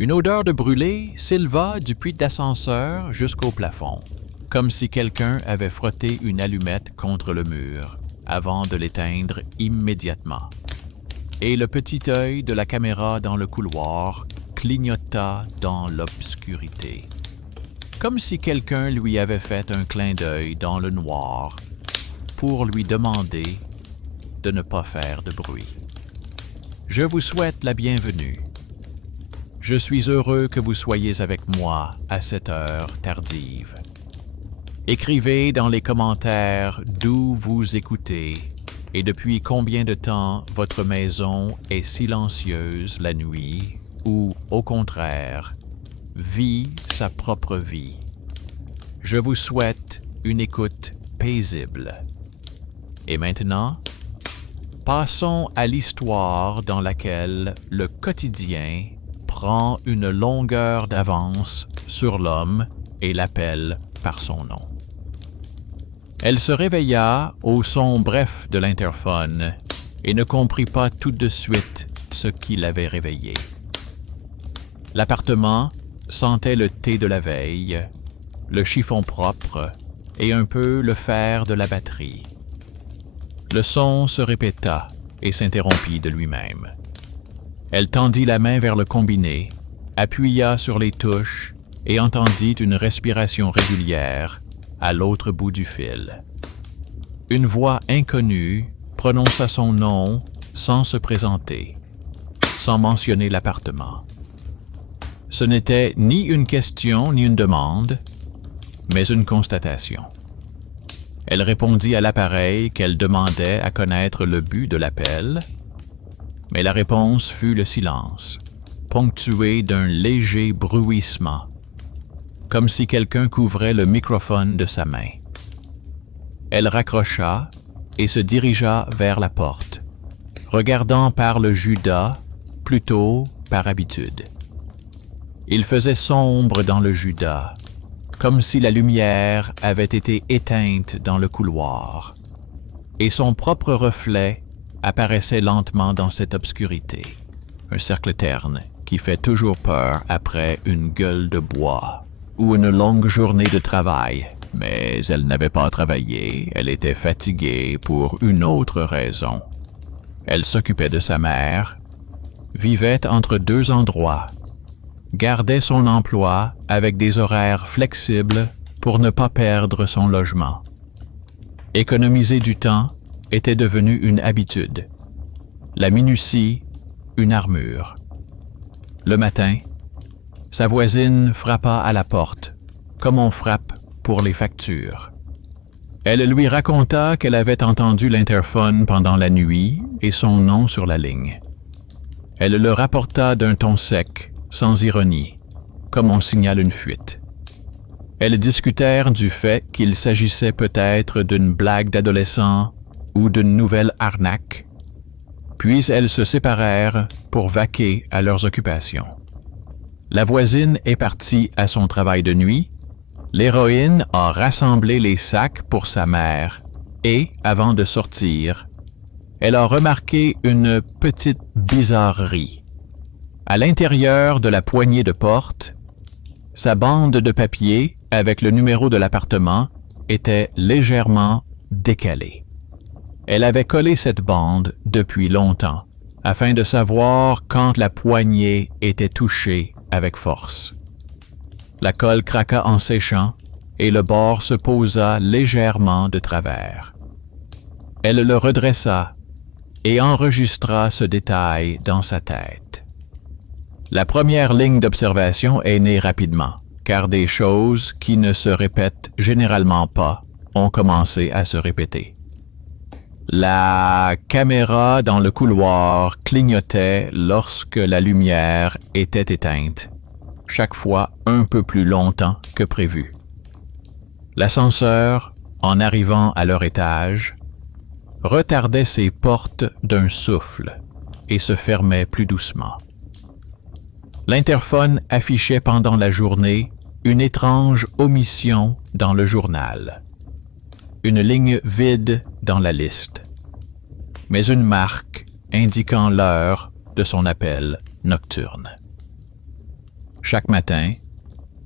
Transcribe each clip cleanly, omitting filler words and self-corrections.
Une odeur de brûlé s'éleva du puits d'ascenseur jusqu'au plafond, comme si quelqu'un avait frotté une allumette contre le mur avant de l'éteindre immédiatement. Et le petit œil de la caméra dans le couloir clignota dans l'obscurité, comme si quelqu'un lui avait fait un clin d'œil dans le noir pour lui demander de ne pas faire de bruit. Je vous souhaite la bienvenue. Je suis heureux que vous soyez avec moi à cette heure tardive. Écrivez dans les commentaires d'où vous écoutez et depuis combien de temps votre maison est silencieuse la nuit ou, au contraire, vit sa propre vie. Je vous souhaite une écoute paisible. Et maintenant, passons à l'histoire dans laquelle le quotidien prend une longueur d'avance sur l'homme et l'appelle par son nom. Elle se réveilla au son bref de l'interphone et ne comprit pas tout de suite ce qui l'avait réveillée. L'appartement sentait le thé de la veille, le chiffon propre et un peu le fer de la batterie. Le son se répéta et s'interrompit de lui-même. Elle tendit la main vers le combiné, appuya sur les touches et entendit une respiration régulière à l'autre bout du fil. Une voix inconnue prononça son nom sans se présenter, sans mentionner l'appartement. Ce n'était ni une question ni une demande, mais une constatation. Elle répondit à l'appareil qu'elle demandait à connaître le but de l'appel, mais la réponse fut le silence, ponctué d'un léger bruissement, comme si quelqu'un couvrait le microphone de sa main. Elle raccrocha et se dirigea vers la porte, regardant par le Judas plutôt par habitude. Il faisait sombre dans le Judas, comme si la lumière avait été éteinte dans le couloir, et son propre reflet apparaissait lentement dans cette obscurité, un cercle terne qui fait toujours peur après une gueule de bois ou une longue journée de travail. Mais elle n'avait pas travaillé, elle était fatiguée pour une autre raison. Elle s'occupait de sa mère, vivait entre deux endroits, gardait son emploi avec des horaires flexibles pour ne pas perdre son logement. Économiser du temps était devenu une habitude. La minutie, une armure. Le matin, sa voisine frappa à la porte, comme on frappe pour les factures. Elle lui raconta qu'elle avait entendu l'interphone pendant la nuit et son nom sur la ligne. Elle le rapporta d'un ton sec, sans ironie, comme on signale une fuite. Elles discutèrent du fait qu'il s'agissait peut-être d'une blague d'adolescent ou d'une nouvelle arnaque, puis elles se séparèrent pour vaquer à leurs occupations. La voisine est partie à son travail de nuit, l'héroïne a rassemblé les sacs pour sa mère et, avant de sortir, elle a remarqué une petite bizarrerie. À l'intérieur de la poignée de porte, sa bande de papier avec le numéro de l'appartement était légèrement décalée. Elle avait collé cette bande depuis longtemps, afin de savoir quand la poignée était touchée avec force. La colle craqua en séchant et le bord se posa légèrement de travers. Elle le redressa et enregistra ce détail dans sa tête. La première ligne d'observation est née rapidement, car des choses qui ne se répètent généralement pas ont commencé à se répéter. La caméra dans le couloir clignotait lorsque la lumière était éteinte, chaque fois un peu plus longtemps que prévu. L'ascenseur, en arrivant à leur étage, retardait ses portes d'un souffle et se fermait plus doucement. L'interphone affichait pendant la journée une étrange omission dans le journal. Une ligne vide dans la liste, mais une marque indiquant l'heure de son appel nocturne. Chaque matin,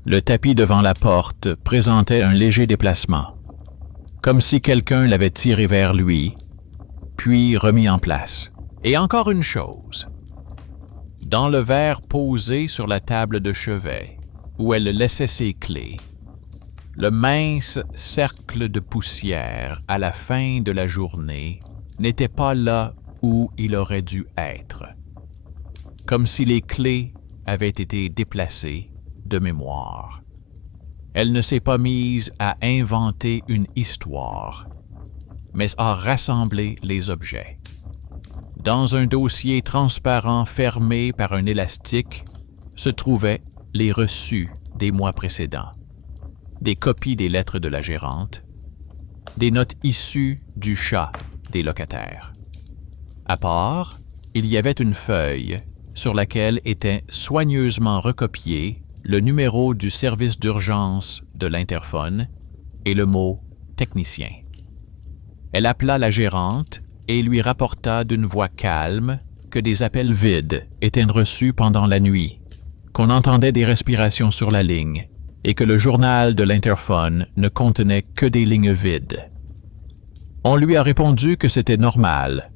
le tapis devant la porte présentait un léger déplacement, comme si quelqu'un l'avait tiré vers lui, puis remis en place. Et encore une chose, dans le verre posé sur la table de chevet, où elle laissait ses clés, le mince cercle de poussière à la fin de la journée n'était pas là où il aurait dû être, comme si les clés avaient été déplacées de mémoire. Elle ne s'est pas mise à inventer une histoire, mais à rassembler les objets. Dans un dossier transparent fermé par un élastique se trouvaient les reçus des mois précédents, des copies des lettres de la gérante, des notes issues du chat des locataires. À part, il y avait une feuille sur laquelle était soigneusement recopié le numéro du service d'urgence de l'interphone et le mot « technicien ». Elle appela la gérante et lui rapporta d'une voix calme que des appels vides étaient reçus pendant la nuit, qu'on entendait des respirations sur la ligne et que le journal de l'interphone ne contenait que des lignes vides. On lui a répondu que c'était normal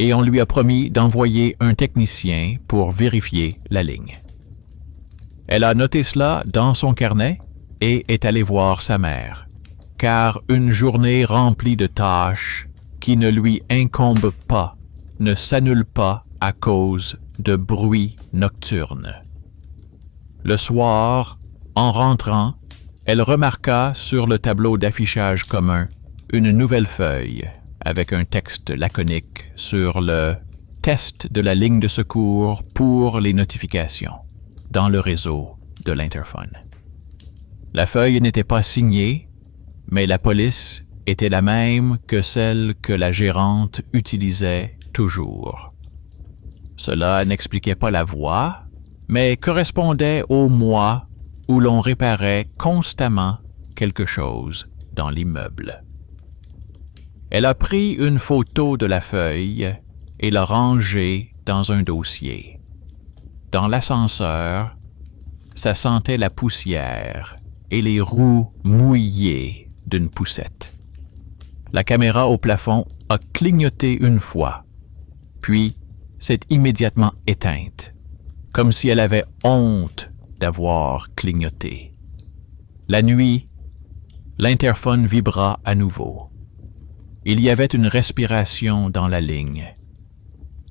et on lui a promis d'envoyer un technicien pour vérifier la ligne. Elle a noté cela dans son carnet et est allée voir sa mère, car une journée remplie de tâches qui ne lui incombent pas ne s'annule pas à cause de bruits nocturnes. Le soir, en rentrant, elle remarqua sur le tableau d'affichage commun une nouvelle feuille avec un texte laconique sur le test de la ligne de secours pour les notifications dans le réseau de l'interphone. La feuille n'était pas signée, mais la police était la même que celle que la gérante utilisait toujours. Cela n'expliquait pas la voix, mais correspondait au mois où l'on réparait constamment quelque chose dans l'immeuble. Elle a pris une photo de la feuille et l'a rangée dans un dossier. Dans l'ascenseur, ça sentait la poussière et les roues mouillées d'une poussette. La caméra au plafond a clignoté une fois, puis s'est immédiatement éteinte, comme si elle avait honte d'avoir clignoté. La nuit, l'interphone vibra à nouveau. Il y avait une respiration dans la ligne,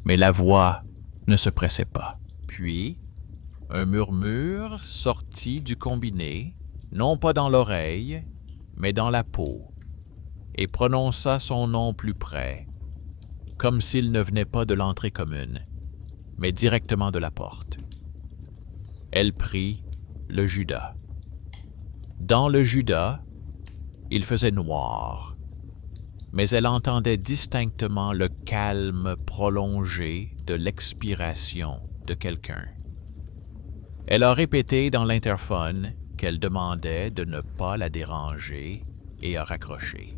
mais la voix ne se pressait pas. Puis, un murmure sortit du combiné, non pas dans l'oreille, mais dans la peau, et prononça son nom plus près, comme s'il ne venait pas de l'entrée commune, mais directement de la porte. Elle prit le Judas. Dans le Judas, il faisait noir, mais elle entendait distinctement le calme prolongé de l'expiration de quelqu'un. Elle a répété dans l'interphone qu'elle demandait de ne pas la déranger et a raccroché.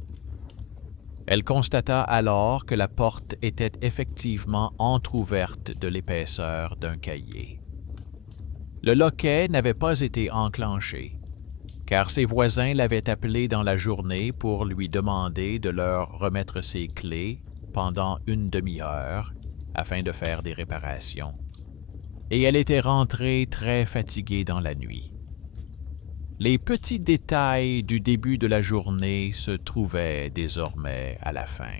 Elle constata alors que la porte était effectivement entr'ouverte de l'épaisseur d'un cahier. Le loquet n'avait pas été enclenché, car ses voisins l'avaient appelée dans la journée pour lui demander de leur remettre ses clés pendant une demi-heure afin de faire des réparations. Et elle était rentrée très fatiguée dans la nuit. Les petits détails du début de la journée se trouvaient désormais à la fin,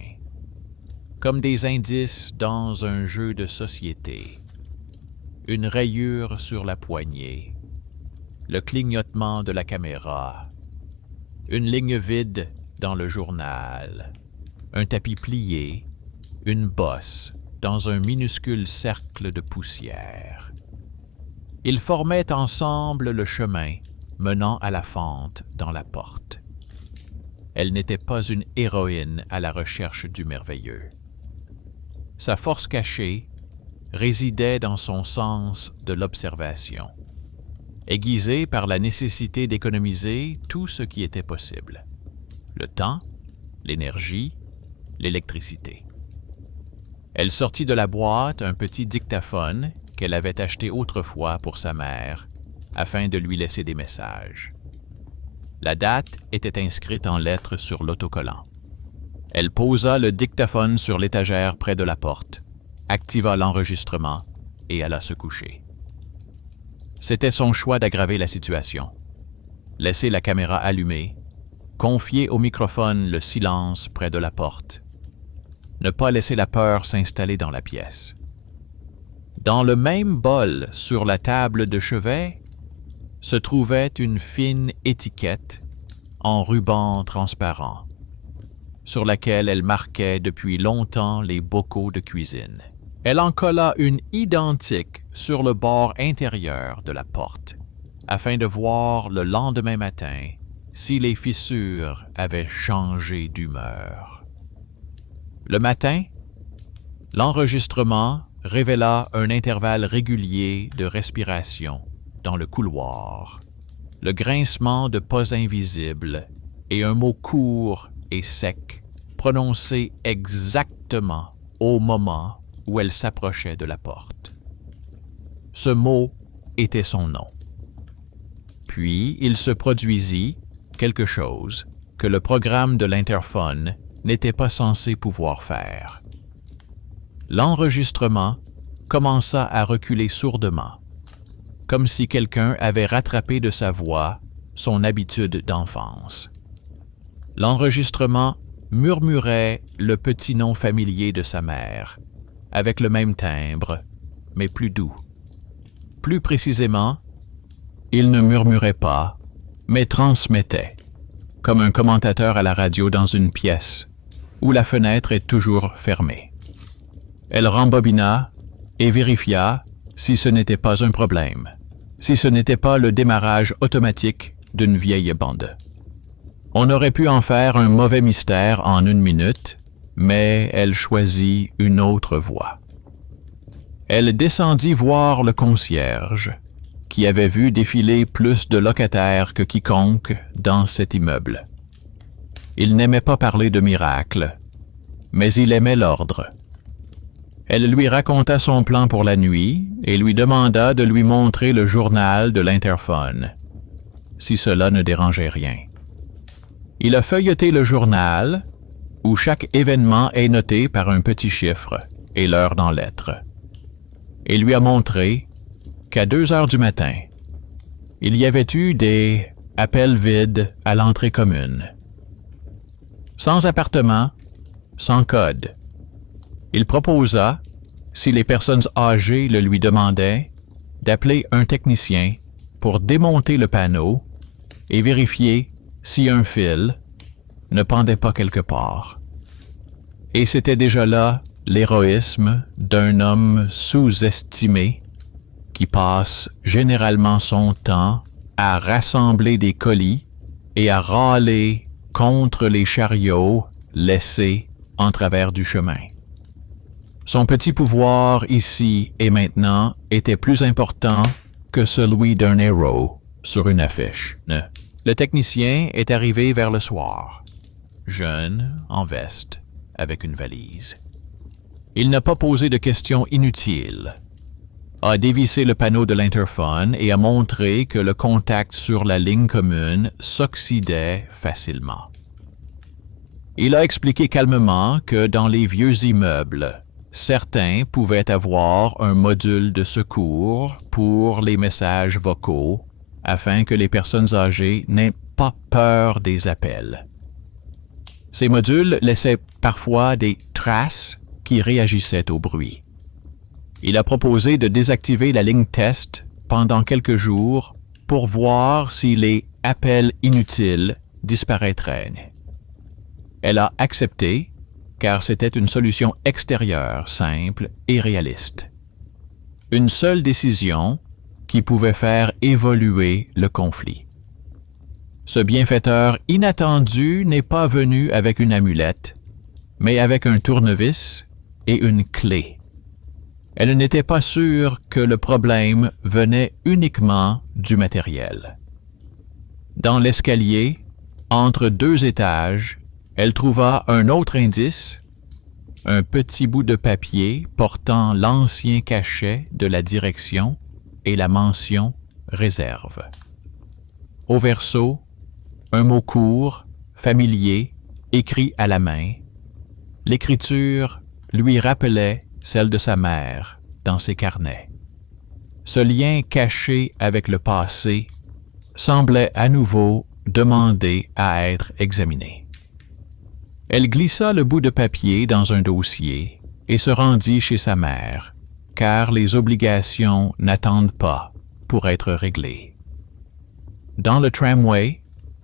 comme des indices dans un jeu de société. Une rayure sur la poignée, le clignotement de la caméra, une ligne vide dans le journal, un tapis plié, une bosse dans un minuscule cercle de poussière. Ils formaient ensemble le chemin menant à la fente dans la porte. Elle n'était pas une héroïne à la recherche du merveilleux. Sa force cachée résidait dans son sens de l'observation, aiguisée par la nécessité d'économiser tout ce qui était possible: le temps, l'énergie, l'électricité. Elle sortit de la boîte un petit dictaphone qu'elle avait acheté autrefois pour sa mère afin de lui laisser des messages. La date était inscrite en lettres sur l'autocollant. Elle posa le dictaphone sur l'étagère près de la porte, activa l'enregistrement et alla se coucher. C'était son choix d'aggraver la situation. Laisser la caméra allumée, confier au microphone le silence près de la porte, ne pas laisser la peur s'installer dans la pièce. Dans le même bol sur la table de chevet se trouvait une fine étiquette en ruban transparent, sur laquelle elle marquait depuis longtemps les bocaux de cuisine. Elle en colla une identique sur le bord intérieur de la porte, afin de voir le lendemain matin si les fissures avaient changé d'humeur. Le matin, l'enregistrement révéla un intervalle régulier de respiration dans le couloir, le grincement de pas invisibles et un mot court et sec prononcé exactement au moment où elle s'approchait de la porte. Ce mot était son nom. Puis il se produisit quelque chose que le programme de l'interphone n'était pas censé pouvoir faire. L'enregistrement commença à reculer sourdement, comme si quelqu'un avait rattrapé de sa voix son habitude d'enfance. L'enregistrement murmurait le petit nom familier de sa mère, avec le même timbre, mais plus doux. Plus précisément, il ne murmurait pas, mais transmettait, comme un commentateur à la radio dans une pièce, où la fenêtre est toujours fermée. Elle rembobina et vérifia si ce n'était pas un problème, si ce n'était pas le démarrage automatique d'une vieille bande. On aurait pu en faire un mauvais mystère en 1 minute, mais elle choisit une autre voie. Elle descendit voir le concierge, qui avait vu défiler plus de locataires que quiconque dans cet immeuble. Il n'aimait pas parler de miracles, mais il aimait l'ordre. Elle lui raconta son plan pour la nuit et lui demanda de lui montrer le journal de l'interphone, si cela ne dérangeait rien. Il a feuilleté le journal, où chaque événement est noté par un petit chiffre et l'heure en lettres, et lui a montré qu'à 2 heures du matin, il y avait eu des appels vides à l'entrée commune. Sans appartement, sans code. Il proposa, si les personnes âgées le lui demandaient, d'appeler un technicien pour démonter le panneau et vérifier si un fil ne pendait pas quelque part. Et c'était déjà là l'héroïsme d'un homme sous-estimé qui passe généralement son temps à rassembler des colis et à râler contre les chariots laissés en travers du chemin. Son petit pouvoir ici et maintenant était plus important que celui d'un héros sur une affiche. Le technicien est arrivé vers le soir, jeune, en veste, avec une valise. Il n'a pas posé de questions inutiles, a dévissé le panneau de l'interphone et a montré que le contact sur la ligne commune s'oxydait facilement. Il a expliqué calmement que dans les vieux immeubles, certains pouvaient avoir un module de secours pour les messages vocaux afin que les personnes âgées n'aient pas peur des appels. Ces modules laissaient parfois des traces qui réagissaient au bruit. Il a proposé de désactiver la ligne test pendant quelques jours pour voir si les appels inutiles disparaîtraient. Elle a accepté, car c'était une solution extérieure, simple et réaliste. Une seule décision qui pouvait faire évoluer le conflit. Ce bienfaiteur inattendu n'est pas venu avec une amulette, mais avec un tournevis et une clé. Elle n'était pas sûre que le problème venait uniquement du matériel. Dans l'escalier, entre 2 étages, elle trouva un autre indice, un petit bout de papier portant l'ancien cachet de la direction et la mention réserve. Au verso, un mot court, familier, écrit à la main. L'écriture lui rappelait celle de sa mère dans ses carnets. Ce lien caché avec le passé semblait à nouveau demander à être examiné. Elle glissa le bout de papier dans un dossier et se rendit chez sa mère, car les obligations n'attendent pas pour être réglées. Dans le tramway,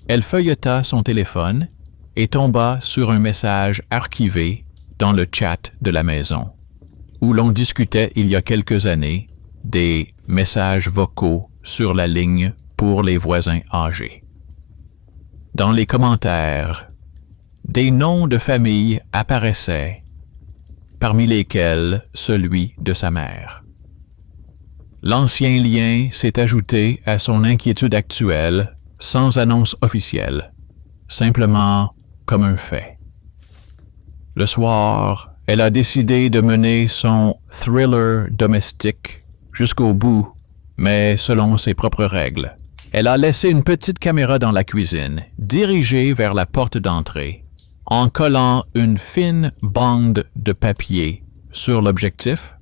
elle feuilleta son téléphone et tomba sur un message archivé dans le chat de la maison, où l'on discutait il y a quelques années des messages vocaux sur la ligne pour les voisins âgés. Dans les commentaires, des noms de famille apparaissaient, parmi lesquels celui de sa mère. L'ancien lien s'est ajouté à son inquiétude actuelle sans annonce officielle, simplement comme un fait. Le soir, elle a décidé de mener son thriller domestique jusqu'au bout, mais selon ses propres règles. Elle a laissé une petite caméra dans la cuisine, dirigée vers la porte d'entrée, en collant une fine bande de papier sur l'objectif,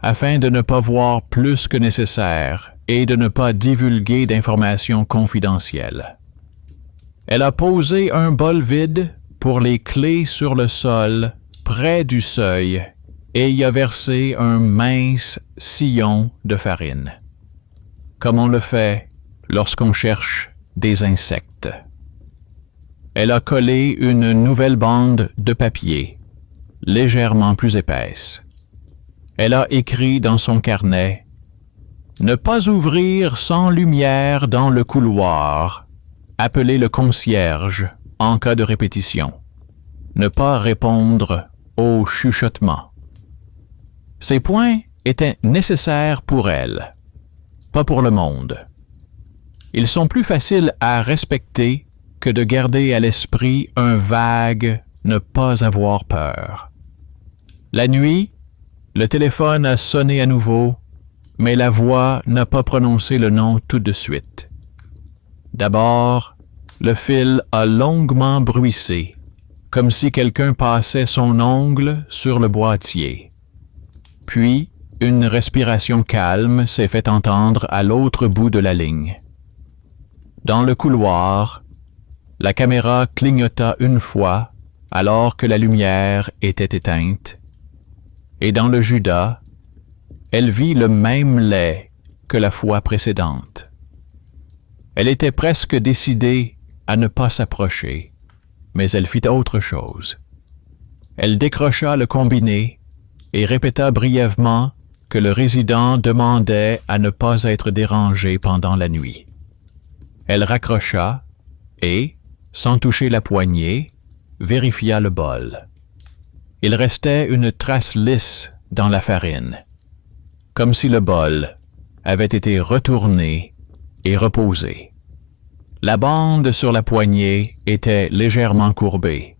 afin de ne pas voir plus que nécessaire et de ne pas divulguer d'informations confidentielles. Elle a posé un bol vide pour les clés sur le sol, près du seuil, et y a versé un mince sillon de farine, comme on le fait lorsqu'on cherche des insectes. Elle a collé une nouvelle bande de papier, légèrement plus épaisse. Elle a écrit dans son carnet « Ne pas ouvrir sans lumière dans le couloir. Appeler le concierge en cas de répétition. Ne pas répondre aux chuchotements. » Ces points étaient nécessaires pour elle, pas pour le monde. Ils sont plus faciles à respecter que de garder à l'esprit un vague « ne pas avoir peur ». La nuit, le téléphone a sonné à nouveau, mais la voix n'a pas prononcé le nom tout de suite. D'abord, le fil a longuement bruissé, comme si quelqu'un passait son ongle sur le boîtier. Puis, une respiration calme s'est fait entendre à l'autre bout de la ligne. Dans le couloir, la caméra clignota une fois alors que la lumière était éteinte, et dans le Judas, elle vit le même lait que la fois précédente. Elle était presque décidée à ne pas s'approcher, mais elle fit autre chose. Elle décrocha le combiné et répéta brièvement que le résident demandait à ne pas être dérangé pendant la nuit. Elle raccrocha et, sans toucher la poignée, vérifia le bol. Il restait une trace lisse dans la farine, comme si le bol avait été retourné et reposé. La bande sur la poignée était légèrement courbée.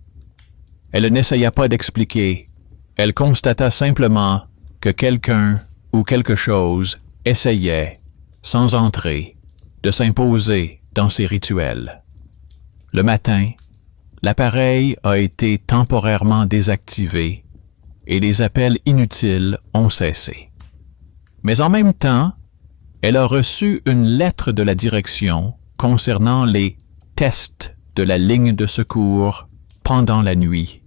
Elle n'essaya pas d'expliquer, elle constata simplement que quelqu'un ou quelque chose essayait, sans entrer, de s'imposer dans ses rituels. Le matin, l'appareil a été temporairement désactivé et les appels inutiles ont cessé. Mais en même temps, elle a reçu une lettre de la direction concernant les tests de la ligne de secours pendant la nuit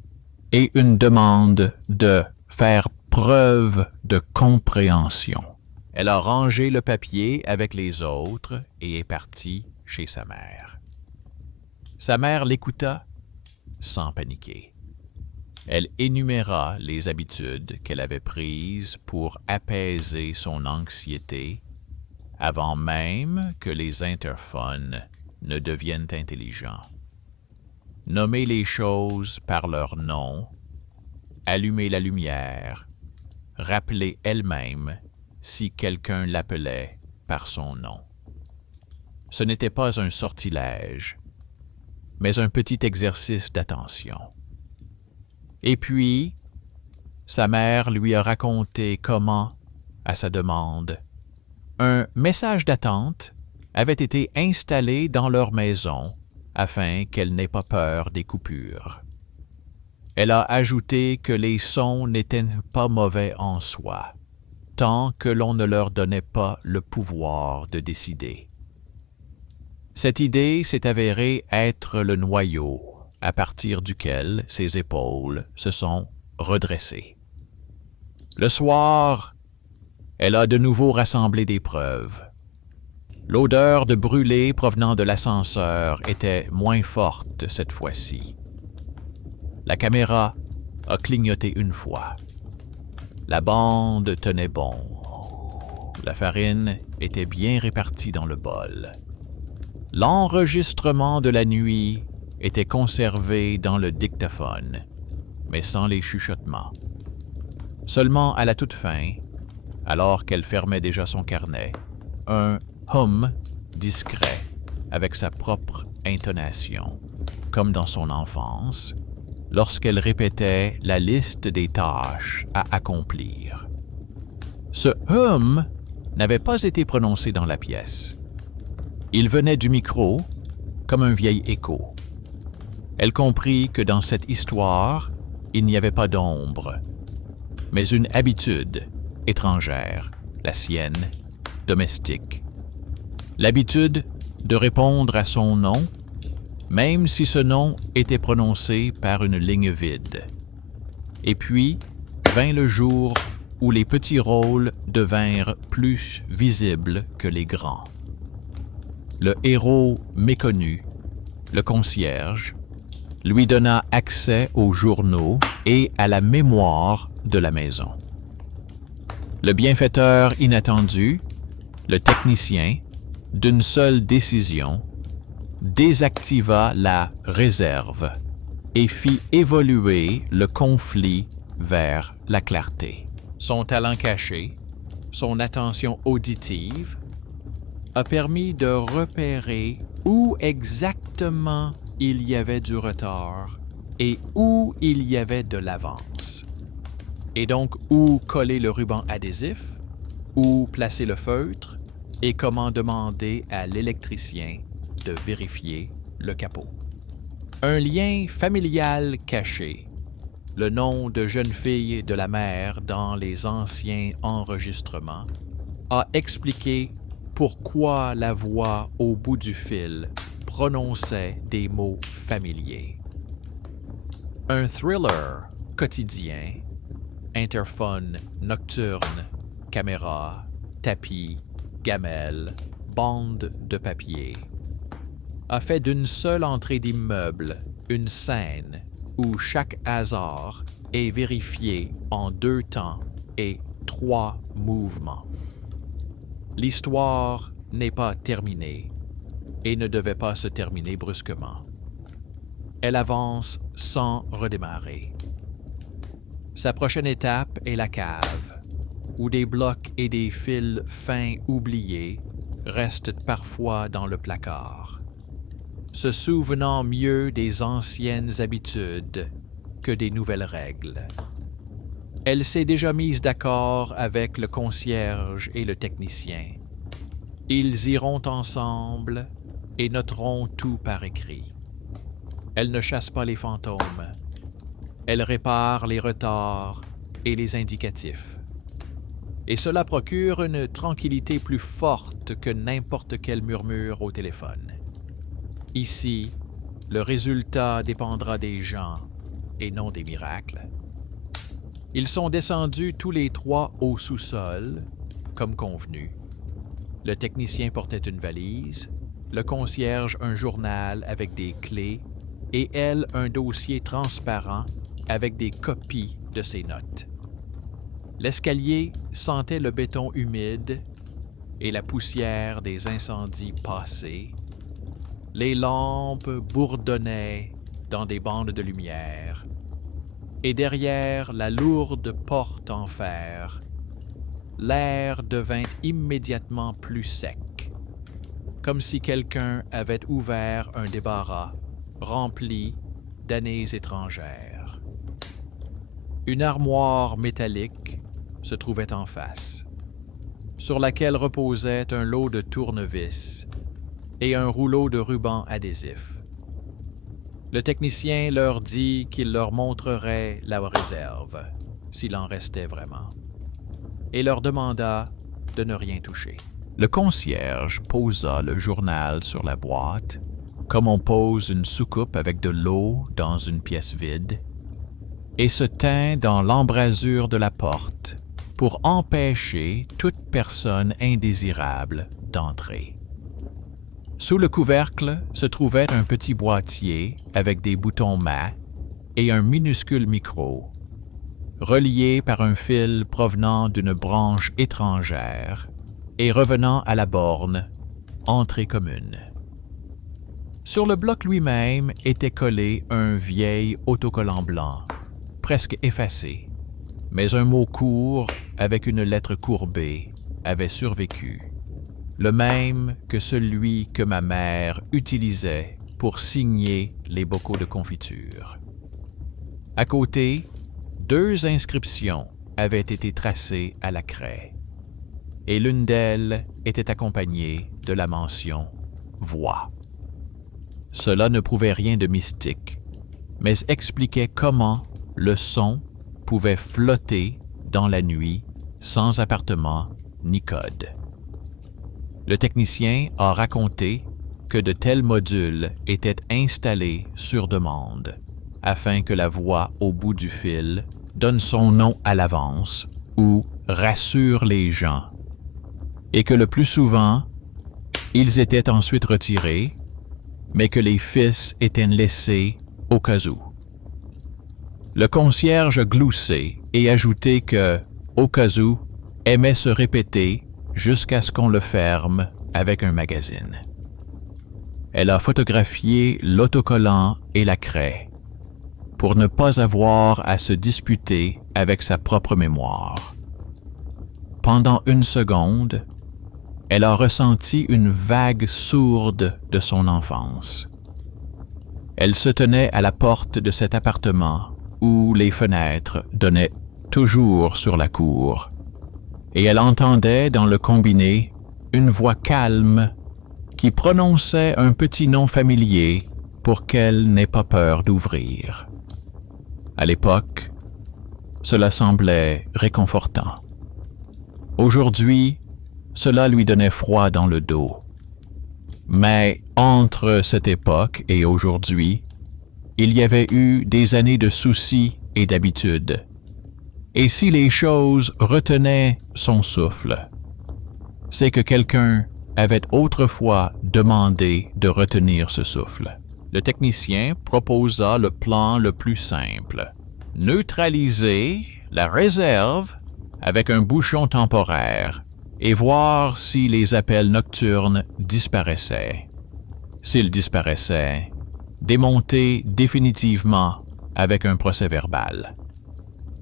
et une demande de faire preuve de compréhension. Elle a rangé le papier avec les autres et est partie chez sa mère. Sa mère l'écouta sans paniquer. Elle énuméra les habitudes qu'elle avait prises pour apaiser son anxiété avant même que les interphones ne deviennent intelligents. Nommer les choses par leur nom, allumer la lumière, rappeler elle-même si quelqu'un l'appelait par son nom. Ce n'était pas un sortilège, mais un petit exercice d'attention. Et puis, sa mère lui a raconté comment, à sa demande, un message d'attente avaient été installées dans leur maison afin qu'elle n'ait pas peur des coupures. Elle a ajouté que les sons n'étaient pas mauvais en soi, tant que l'on ne leur donnait pas le pouvoir de décider. Cette idée s'est avérée être le noyau à partir duquel ses épaules se sont redressées. Le soir, elle a de nouveau rassemblé des preuves. L'odeur de brûlé provenant de l'ascenseur était moins forte cette fois-ci. La caméra a clignoté une fois. La bande tenait bon. La farine était bien répartie dans le bol. L'enregistrement de la nuit était conservé dans le dictaphone, mais sans les chuchotements. Seulement à la toute fin, alors qu'elle fermait déjà son carnet, un hum discret avec sa propre intonation, comme dans son enfance, lorsqu'elle répétait la liste des tâches à accomplir. Ce hum n'avait pas été prononcé dans la pièce. Il venait du micro comme un vieil écho. Elle comprit que dans cette histoire, il n'y avait pas d'ombre, mais une habitude étrangère, la sienne, domestique. L'habitude de répondre à son nom, même si ce nom était prononcé par une ligne vide. Et puis vint le jour où les petits rôles devinrent plus visibles que les grands. Le héros méconnu, le concierge, lui donna accès aux journaux et à la mémoire de la maison. Le bienfaiteur inattendu, le technicien, d'une seule décision, désactiva la réserve et fit évoluer le conflit vers la clarté. Son talent caché, son attention auditive, a permis de repérer où exactement il y avait du retard et où il y avait de l'avance. Et donc où coller le ruban adhésif, où placer le feutre et comment demander à l'électricien de vérifier le capot. Un lien familial caché, le nom de jeune fille de la mère dans les anciens enregistrements, a expliqué pourquoi la voix au bout du fil prononçait des mots familiers. Un thriller quotidien, interphone nocturne, caméra, tapis, gamelle, bande de papier, a fait d'une seule entrée d'immeuble une scène où chaque hasard est vérifié en 2 temps et 3 mouvements. L'histoire n'est pas terminée et ne devait pas se terminer brusquement. Elle avance sans redémarrer. Sa prochaine étape est la cave, où des blocs et des fils fins oubliés restent parfois dans le placard, se souvenant mieux des anciennes habitudes que des nouvelles règles. Elle s'est déjà mise d'accord avec le concierge et le technicien. Ils iront ensemble et noteront tout par écrit. Elle ne chasse pas les fantômes. Elle répare les retards et les indicatifs. Et cela procure une tranquillité plus forte que n'importe quel murmure au téléphone. Ici, le résultat dépendra des gens et non des miracles. Ils sont descendus tous les 3 au sous-sol, comme convenu. Le technicien portait une valise, le concierge un journal avec des clés et elle un dossier transparent avec des copies de ses notes. L'escalier sentait le béton humide et la poussière des incendies passés. Les lampes bourdonnaient dans des bandes de lumière. Et derrière la lourde porte en fer, l'air devint immédiatement plus sec, comme si quelqu'un avait ouvert un débarras rempli d'années étrangères. Une armoire métallique se trouvait en face, sur laquelle reposait un lot de tournevis et un rouleau de ruban adhésif. Le technicien leur dit qu'il leur montrerait la réserve, s'il en restait vraiment, et leur demanda de ne rien toucher. Le concierge posa le journal sur la boîte, comme on pose une soucoupe avec de l'eau dans une pièce vide, et se tint dans l'embrasure de la porte pour empêcher toute personne indésirable d'entrer. Sous le couvercle se trouvait un petit boîtier avec des boutons mat et un minuscule micro, relié par un fil provenant d'une branche étrangère et revenant à la borne, entrée commune. Sur le bloc lui-même était collé un vieil autocollant blanc, presque effacé, mais un mot court avec une lettre courbée avait survécu, le même que celui que ma mère utilisait pour signer les bocaux de confiture. À côté, 2 inscriptions avaient été tracées à la craie, et l'une d'elles était accompagnée de la mention « Voix ». Cela ne prouvait rien de mystique, mais expliquait comment le son pouvait flotter dans la nuit sans appartement ni code. Le technicien a raconté que de tels modules étaient installés sur demande afin que la voix au bout du fil donne son nom à l'avance ou rassure les gens, et que le plus souvent, ils étaient ensuite retirés, mais que les fils étaient laissés au cas où. Le concierge a gloussé et ajouté que, au cas où, aimait se répéter jusqu'à ce qu'on le ferme avec un magazine. Elle a photographié l'autocollant et la craie pour ne pas avoir à se disputer avec sa propre mémoire. Pendant 1 seconde, elle a ressenti une vague sourde de son enfance. Elle se tenait à la porte de cet appartement où les fenêtres donnaient toujours sur la cour, et elle entendait dans le combiné une voix calme qui prononçait un petit nom familier pour qu'elle n'ait pas peur d'ouvrir. À l'époque, cela semblait réconfortant. Aujourd'hui, cela lui donnait froid dans le dos. Mais entre cette époque et aujourd'hui, il y avait eu des années de soucis et d'habitudes. Et si les choses retenaient son souffle, c'est que quelqu'un avait autrefois demandé de retenir ce souffle. Le technicien proposa le plan le plus simple: neutraliser la réserve avec un bouchon temporaire et voir si les appels nocturnes disparaissaient. S'ils disparaissaient, démonter définitivement avec un procès-verbal.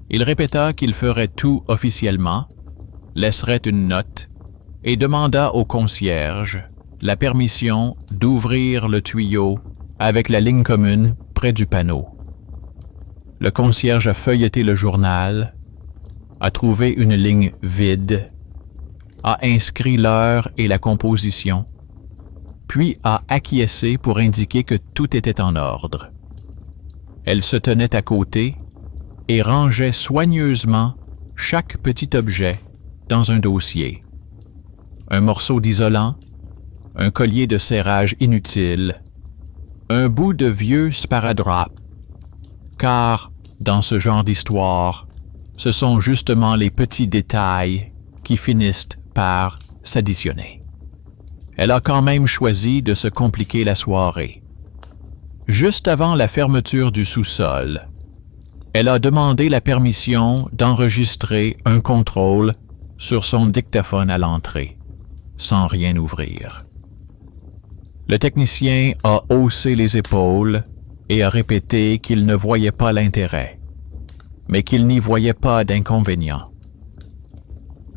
Il répéta qu'il ferait tout officiellement, laisserait une note et demanda au concierge la permission d'ouvrir le tuyau avec la ligne commune près du panneau. Le concierge a feuilleté le journal, a trouvé une ligne vide, a inscrit l'heure et la composition, puis a acquiescé pour indiquer que tout était en ordre. Elle se tenait à côté et rangeait soigneusement chaque petit objet dans un dossier. Un morceau d'isolant, un collier de serrage inutile, un bout de vieux sparadrap, car, dans ce genre d'histoire, ce sont justement les petits détails qui finissent par s'additionner. Elle a quand même choisi de se compliquer la soirée. Juste avant la fermeture du sous-sol, elle a demandé la permission d'enregistrer un contrôle sur son dictaphone à l'entrée, sans rien ouvrir. Le technicien a haussé les épaules et a répété qu'il ne voyait pas l'intérêt, mais qu'il n'y voyait pas d'inconvénient.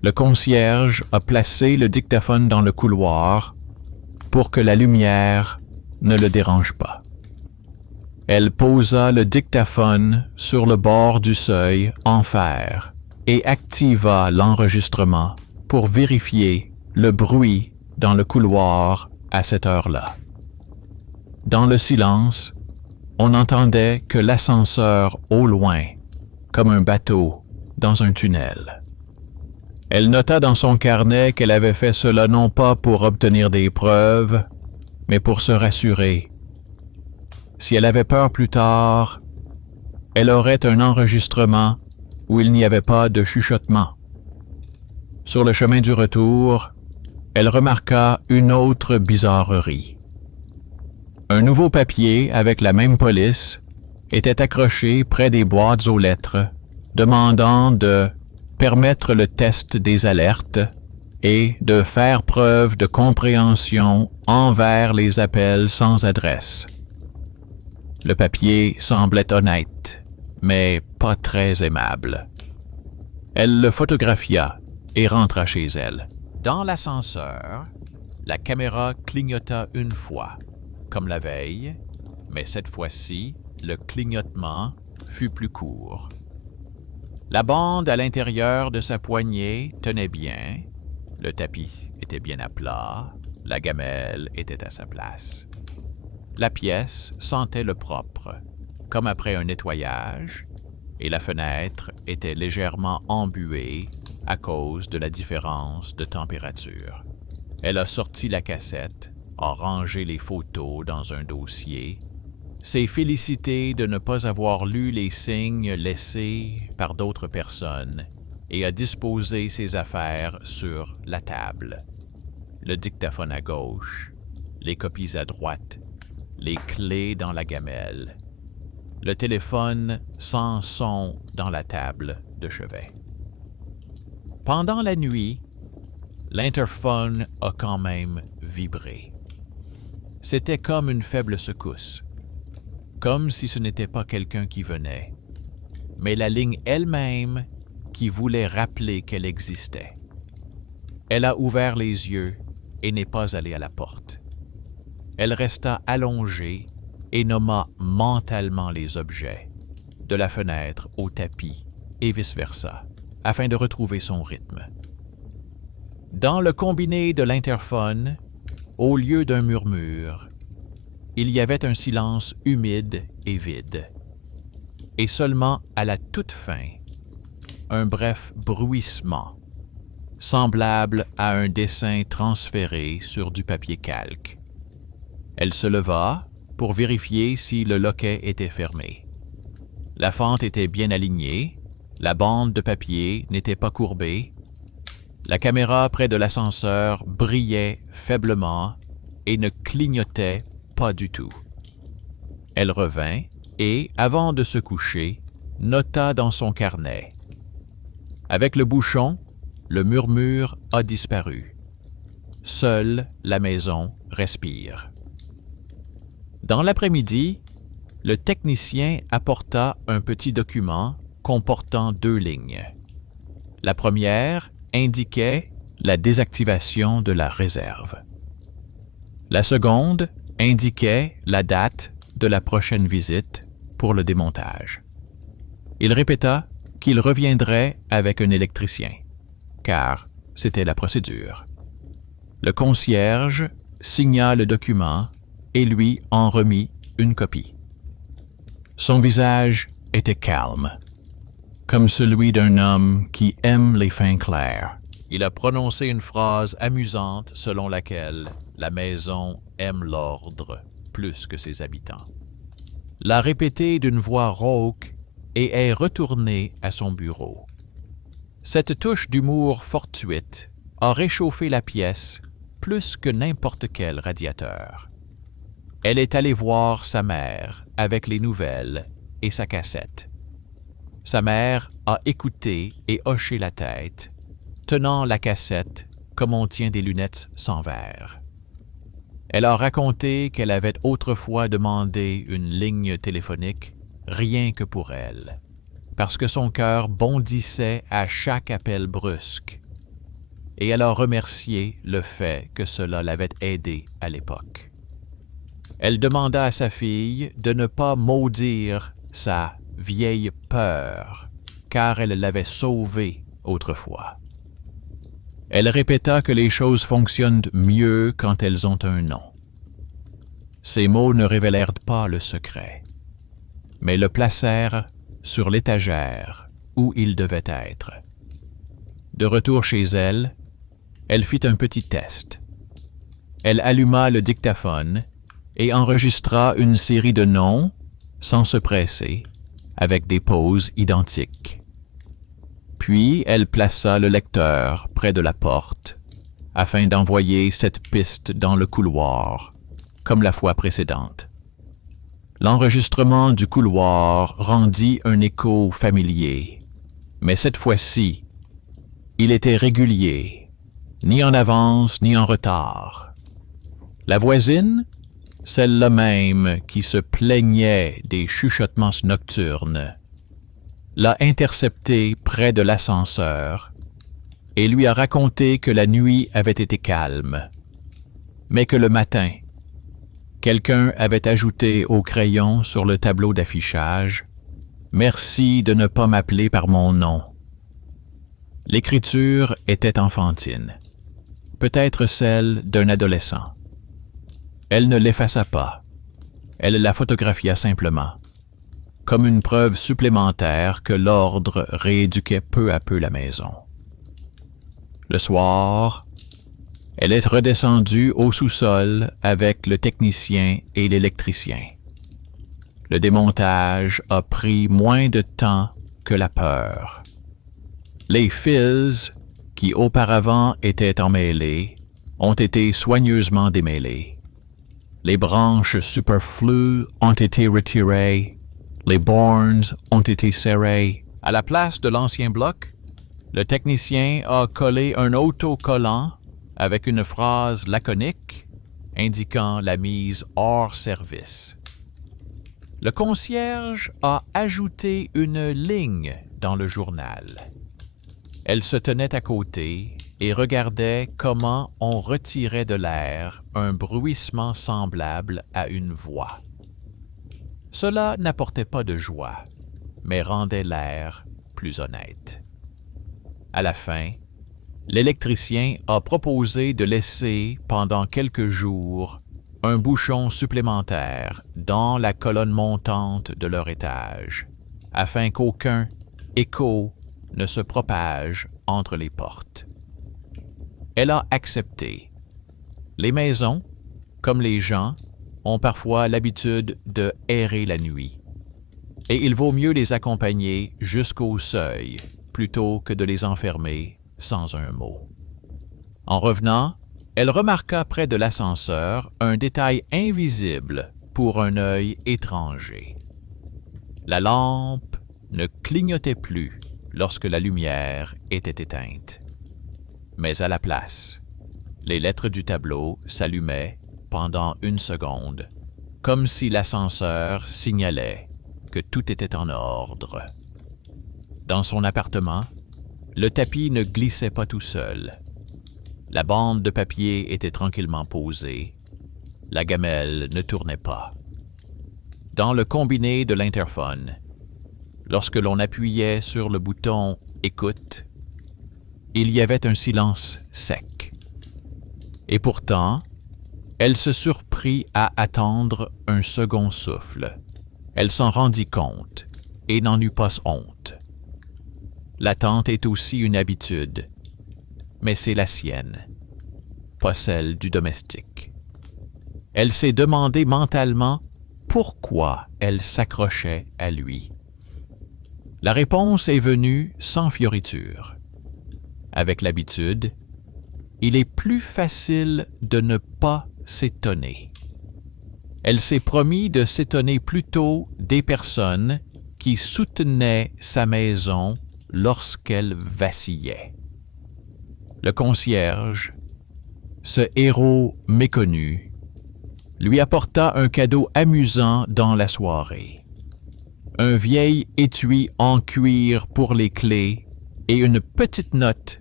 Le concierge a placé le dictaphone dans le couloir pour que la lumière ne le dérange pas. Elle posa le dictaphone sur le bord du seuil en fer et activa l'enregistrement pour vérifier le bruit dans le couloir à cette heure-là. Dans le silence, on n'entendait que l'ascenseur au loin, comme un bateau dans un tunnel. Elle nota dans son carnet qu'elle avait fait cela non pas pour obtenir des preuves, mais pour se rassurer. Si elle avait peur plus tard, elle aurait un enregistrement où il n'y avait pas de chuchotement. Sur le chemin du retour, elle remarqua une autre bizarrerie. Un nouveau papier avec la même police était accroché près des boîtes aux lettres, demandant de permettre le test des alertes et de faire preuve de compréhension envers les appels sans adresse. Le papier semblait honnête, mais pas très aimable. Elle le photographia et rentra chez elle. Dans l'ascenseur, la caméra clignota une fois, comme la veille, mais cette fois-ci, le clignotement fut plus court. La bande à l'intérieur de sa poignée tenait bien, le tapis était bien à plat, la gamelle était à sa place. La pièce sentait le propre, comme après un nettoyage, et la fenêtre était légèrement embuée à cause de la différence de température. Elle a sorti la cassette, a rangé les photos dans un dossier, s'est félicitée de ne pas avoir lu les signes laissés par d'autres personnes et a disposé ses affaires sur la table. Le dictaphone à gauche, les copies à droite, les clés dans la gamelle, le téléphone sans son dans la table de chevet. Pendant la nuit, l'interphone a quand même vibré. C'était comme une faible secousse, comme si ce n'était pas quelqu'un qui venait, mais la ligne elle-même qui voulait rappeler qu'elle existait. Elle a ouvert les yeux et n'est pas allée à la porte. Elle resta allongée et nomma mentalement les objets, de la fenêtre au tapis et vice-versa, afin de retrouver son rythme. Dans le combiné de l'interphone, au lieu d'un murmure, il y avait un silence humide et vide. Et seulement à la toute fin, un bref bruissement, semblable à un dessin transféré sur du papier calque. Elle se leva pour vérifier si le loquet était fermé. La fente était bien alignée, la bande de papier n'était pas courbée, la caméra près de l'ascenseur brillait faiblement et ne clignotait pas du tout. Elle revint et, avant de se coucher, nota dans son carnet. Avec le bouchon, le murmure a disparu. Seule la maison respire. Dans l'après-midi, le technicien apporta un petit document comportant 2 lignes. La première indiquait la désactivation de la réserve. La seconde indiquait la date de la prochaine visite pour le démontage. Il répéta qu'il reviendrait avec un électricien, car c'était la procédure. Le concierge signa le document et lui en remit une copie. Son visage était calme, comme celui d'un homme qui aime les fins claires. Il a prononcé une phrase amusante selon laquelle la maison aime l'ordre plus que ses habitants. L'a répété d'une voix rauque et est retourné à son bureau. Cette touche d'humour fortuite a réchauffé la pièce plus que n'importe quel radiateur. Elle est allée voir sa mère avec les nouvelles et sa cassette. Sa mère a écouté et hoché la tête, tenant la cassette comme on tient des lunettes sans verre. Elle a raconté qu'elle avait autrefois demandé une ligne téléphonique rien que pour elle, parce que son cœur bondissait à chaque appel brusque, et elle a remercié le fait que cela l'avait aidée à l'époque. Elle demanda à sa fille de ne pas maudire sa vieille peur, car elle l'avait sauvée autrefois. Elle répéta que les choses fonctionnent mieux quand elles ont un nom. Ces mots ne révélèrent pas le secret, mais le placèrent sur l'étagère où il devait être. De retour chez elle, elle fit un petit test. Elle alluma le dictaphone et enregistra une série de noms, sans se presser, avec des pauses identiques. Puis elle plaça le lecteur près de la porte, afin d'envoyer cette piste dans le couloir, comme la fois précédente. L'enregistrement du couloir rendit un écho familier, mais cette fois-ci, il était régulier, ni en avance ni en retard. La voisine, celle-là même qui se plaignait des chuchotements nocturnes, l'a intercepté près de l'ascenseur et lui a raconté que la nuit avait été calme, mais que le matin, quelqu'un avait ajouté au crayon sur le tableau d'affichage « Merci de ne pas m'appeler par mon nom ». L'écriture était enfantine, peut-être celle d'un adolescent. Elle ne l'effaça pas, elle la photographia simplement, comme une preuve supplémentaire que l'ordre rééduquait peu à peu la maison. Le soir, elle est redescendue au sous-sol avec le technicien et l'électricien. Le démontage a pris moins de temps que la peur. Les fils, qui auparavant étaient emmêlés, ont été soigneusement démêlés. Les branches superflues ont été retirées, les bornes ont été serrées. À la place de l'ancien bloc, le technicien a collé un autocollant avec une phrase laconique indiquant la mise hors service. Le concierge a ajouté une ligne dans le journal. Elle se tenait à côté et regardait comment on retirait de l'air un bruissement semblable à une voix. Cela n'apportait pas de joie, mais rendait l'air plus honnête. À la fin, l'électricien a proposé de laisser pendant quelques jours un bouchon supplémentaire dans la colonne montante de leur étage, afin qu'aucun écho ne se propage entre les portes. Elle a accepté. Les maisons, comme les gens, ont parfois l'habitude de errer la nuit, et il vaut mieux les accompagner jusqu'au seuil plutôt que de les enfermer sans un mot. En revenant, elle remarqua près de l'ascenseur un détail invisible pour un œil étranger. La lampe ne clignotait plus lorsque la lumière était éteinte. Mais à la place, les lettres du tableau s'allumaient pendant une seconde, comme si l'ascenseur signalait que tout était en ordre. Dans son appartement, le tapis ne glissait pas tout seul. La bande de papier était tranquillement posée. La gamelle ne tournait pas. Dans le combiné de l'interphone, lorsque l'on appuyait sur le bouton « Écoute », il y avait un silence sec. Et pourtant, elle se surprit à attendre un second souffle. Elle s'en rendit compte et n'en eut pas honte. L'attente est aussi une habitude, mais c'est la sienne, pas celle du domestique. Elle s'est demandé mentalement pourquoi elle s'accrochait à lui. La réponse est venue sans fioriture. Avec l'habitude, il est plus facile de ne pas s'étonner. Elle s'est promis de s'étonner plutôt des personnes qui soutenaient sa maison lorsqu'elle vacillait. Le concierge, ce héros méconnu, lui apporta un cadeau amusant dans la soirée. Un vieil étui en cuir pour les clés et une petite note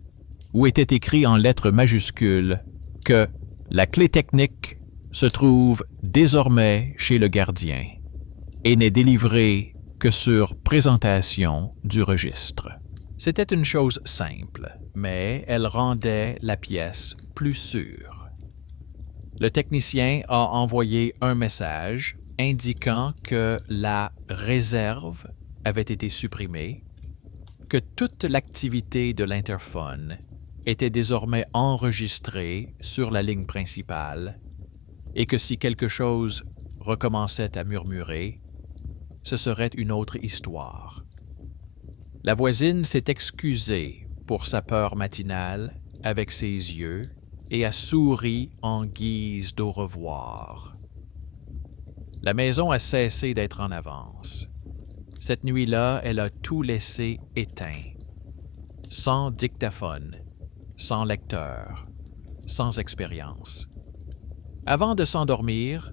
où était écrit en lettres majuscules que la clé technique se trouve désormais chez le gardien et n'est délivrée que sur présentation du registre. C'était une chose simple, mais elle rendait la pièce plus sûre. Le technicien a envoyé un message indiquant que la réserve avait été supprimée, que toute l'activité de l'interphone était désormais enregistrée sur la ligne principale et que si quelque chose recommençait à murmurer, ce serait une autre histoire. La voisine s'est excusée pour sa peur matinale avec ses yeux et a souri en guise d'au revoir. La maison a cessé d'être en avance. Cette nuit-là, elle a tout laissé éteint, sans dictaphone, sans lecteur, sans expérience. Avant de s'endormir,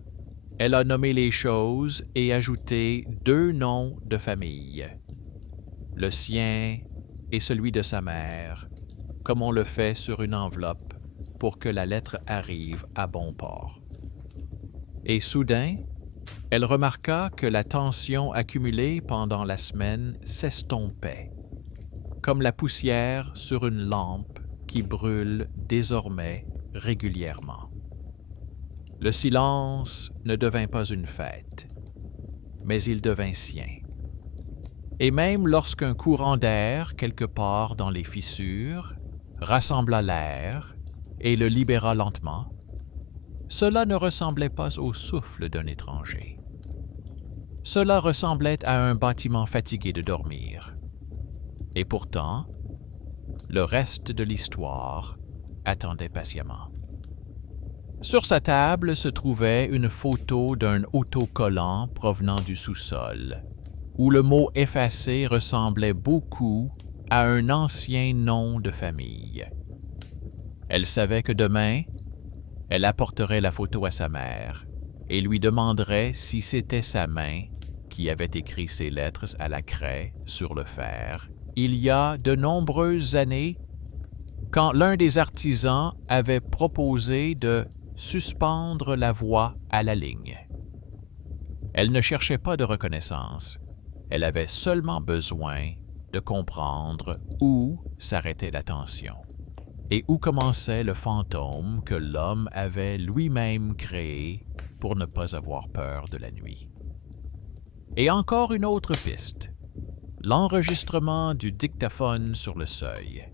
elle a nommé les choses et ajouté 2 noms de famille, le sien et celui de sa mère, comme on le fait sur une enveloppe pour que la lettre arrive à bon port. Et soudain, elle remarqua que la tension accumulée pendant la semaine s'estompait, comme la poussière sur une lampe qui brûle désormais régulièrement. Le silence ne devint pas une fête, mais il devint sien. Et même lorsqu'un courant d'air, quelque part dans les fissures, rassembla l'air et le libéra lentement, cela ne ressemblait pas au souffle d'un étranger. Cela ressemblait à un bâtiment fatigué de dormir. Et pourtant, le reste de l'histoire attendait patiemment. Sur sa table se trouvait une photo d'un autocollant provenant du sous-sol, où le mot effacé ressemblait beaucoup à un ancien nom de famille. Elle savait que demain, elle apporterait la photo à sa mère et lui demanderait si c'était sa main qui avait écrit ces lettres à la craie sur le fer il y a de nombreuses années, quand l'un des artisans avait proposé de suspendre la voix à la ligne. Elle ne cherchait pas de reconnaissance. Elle avait seulement besoin de comprendre où s'arrêtait la tension et où commençait le fantôme que l'homme avait lui-même créé pour ne pas avoir peur de la nuit. Et encore une autre piste, l'enregistrement du dictaphone sur le seuil,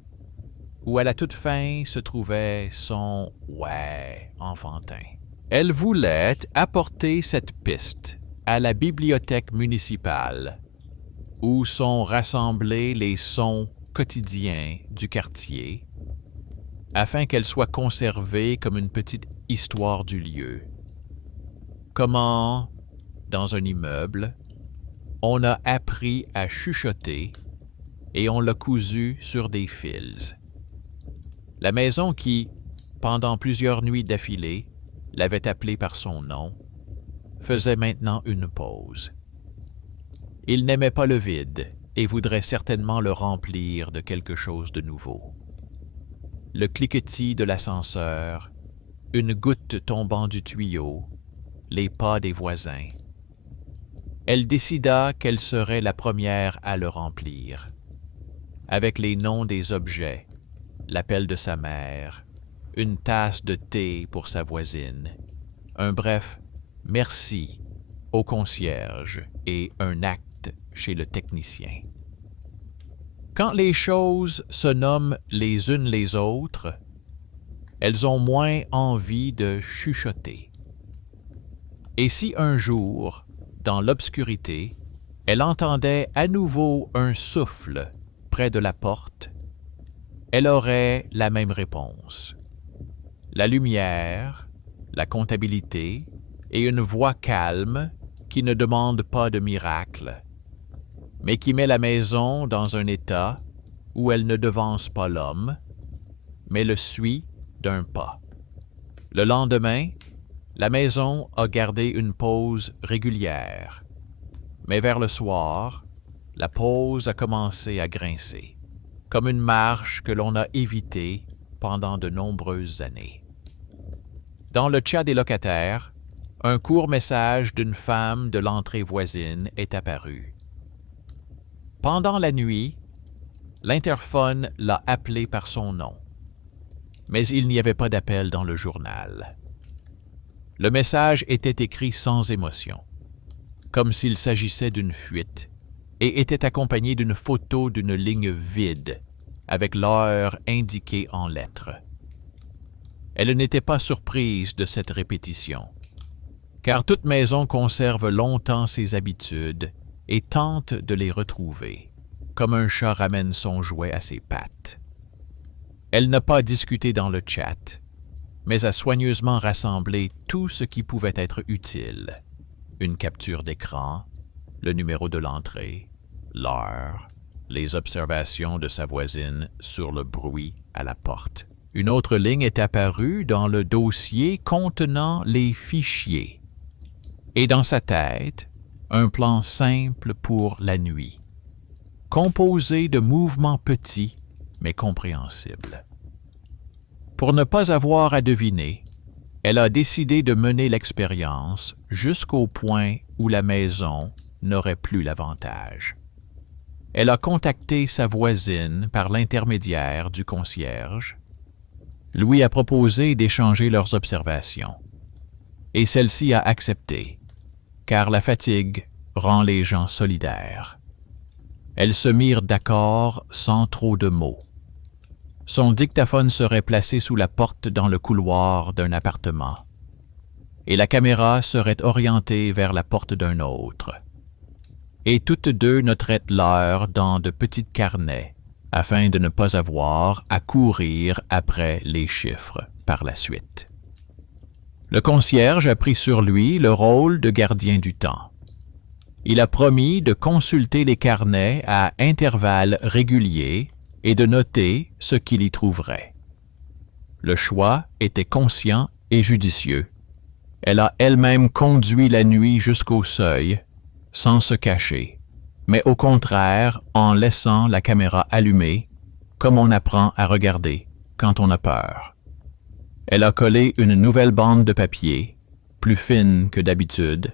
où à la toute fin se trouvait son « ouais » enfantin. Elle voulait apporter cette piste à la bibliothèque municipale, où sont rassemblés les sons quotidiens du quartier, afin qu'elle soit conservée comme une petite histoire du lieu. Comment, dans un immeuble, on a appris à chuchoter et on l'a cousu sur des fils. La maison qui, pendant plusieurs nuits d'affilée, l'avait appelé par son nom, faisait maintenant une pause. Il n'aimait pas le vide et voudrait certainement le remplir de quelque chose de nouveau. Le cliquetis de l'ascenseur, une goutte tombant du tuyau, les pas des voisins. Elle décida qu'elle serait la première à le remplir, avec les noms des objets, l'appel de sa mère, une tasse de thé pour sa voisine, un bref « merci » au concierge et un acte chez le technicien. Quand les choses se nomment les unes les autres, elles ont moins envie de chuchoter. Et si un jour, dans l'obscurité, elle entendait à nouveau un souffle près de la porte, elle aurait la même réponse. La lumière, la comptabilité et une voix calme qui ne demande pas de miracle, mais qui met la maison dans un état où elle ne devance pas l'homme, mais le suit d'un pas. Le lendemain, la maison a gardé une pause régulière, mais vers le soir, la pause a commencé à grincer, comme une marche que l'on a évitée pendant de nombreuses années. Dans le chat des locataires, un court message d'une femme de l'entrée voisine est apparu. Pendant la nuit, l'interphone l'a appelé par son nom, mais il n'y avait pas d'appel dans le journal. Le message était écrit sans émotion, comme s'il s'agissait d'une fuite, et était accompagné d'une photo d'une ligne vide, avec l'heure indiquée en lettres. Elle n'était pas surprise de cette répétition, car toute maison conserve longtemps ses habitudes et tente de les retrouver, comme un chat ramène son jouet à ses pattes. Elle n'a pas discuté dans le chat, mais a soigneusement rassemblé tout ce qui pouvait être utile. Une capture d'écran, le numéro de l'entrée, l'heure, les observations de sa voisine sur le bruit à la porte. Une autre ligne est apparue dans le dossier contenant les fichiers. Et dans sa tête, un plan simple pour la nuit, composé de mouvements petits mais compréhensibles. Pour ne pas avoir à deviner, elle a décidé de mener l'expérience jusqu'au point où la maison n'aurait plus l'avantage. Elle a contacté sa voisine par l'intermédiaire du concierge, lui a proposé d'échanger leurs observations, et celle-ci a accepté, car la fatigue rend les gens solidaires. Elles se mirent d'accord sans trop de mots. Son dictaphone serait placé sous la porte dans le couloir d'un appartement, et la caméra serait orientée vers la porte d'un autre. Et toutes deux noteraient l'heure dans de petits carnets, afin de ne pas avoir à courir après les chiffres par la suite. Le concierge a pris sur lui le rôle de gardien du temps. Il a promis de consulter les carnets à intervalles réguliers et de noter ce qu'il y trouverait. Le choix était conscient et judicieux. Elle a elle-même conduit la nuit jusqu'au seuil, sans se cacher, mais au contraire en laissant la caméra allumée, comme on apprend à regarder quand on a peur. Elle a collé une nouvelle bande de papier, plus fine que d'habitude,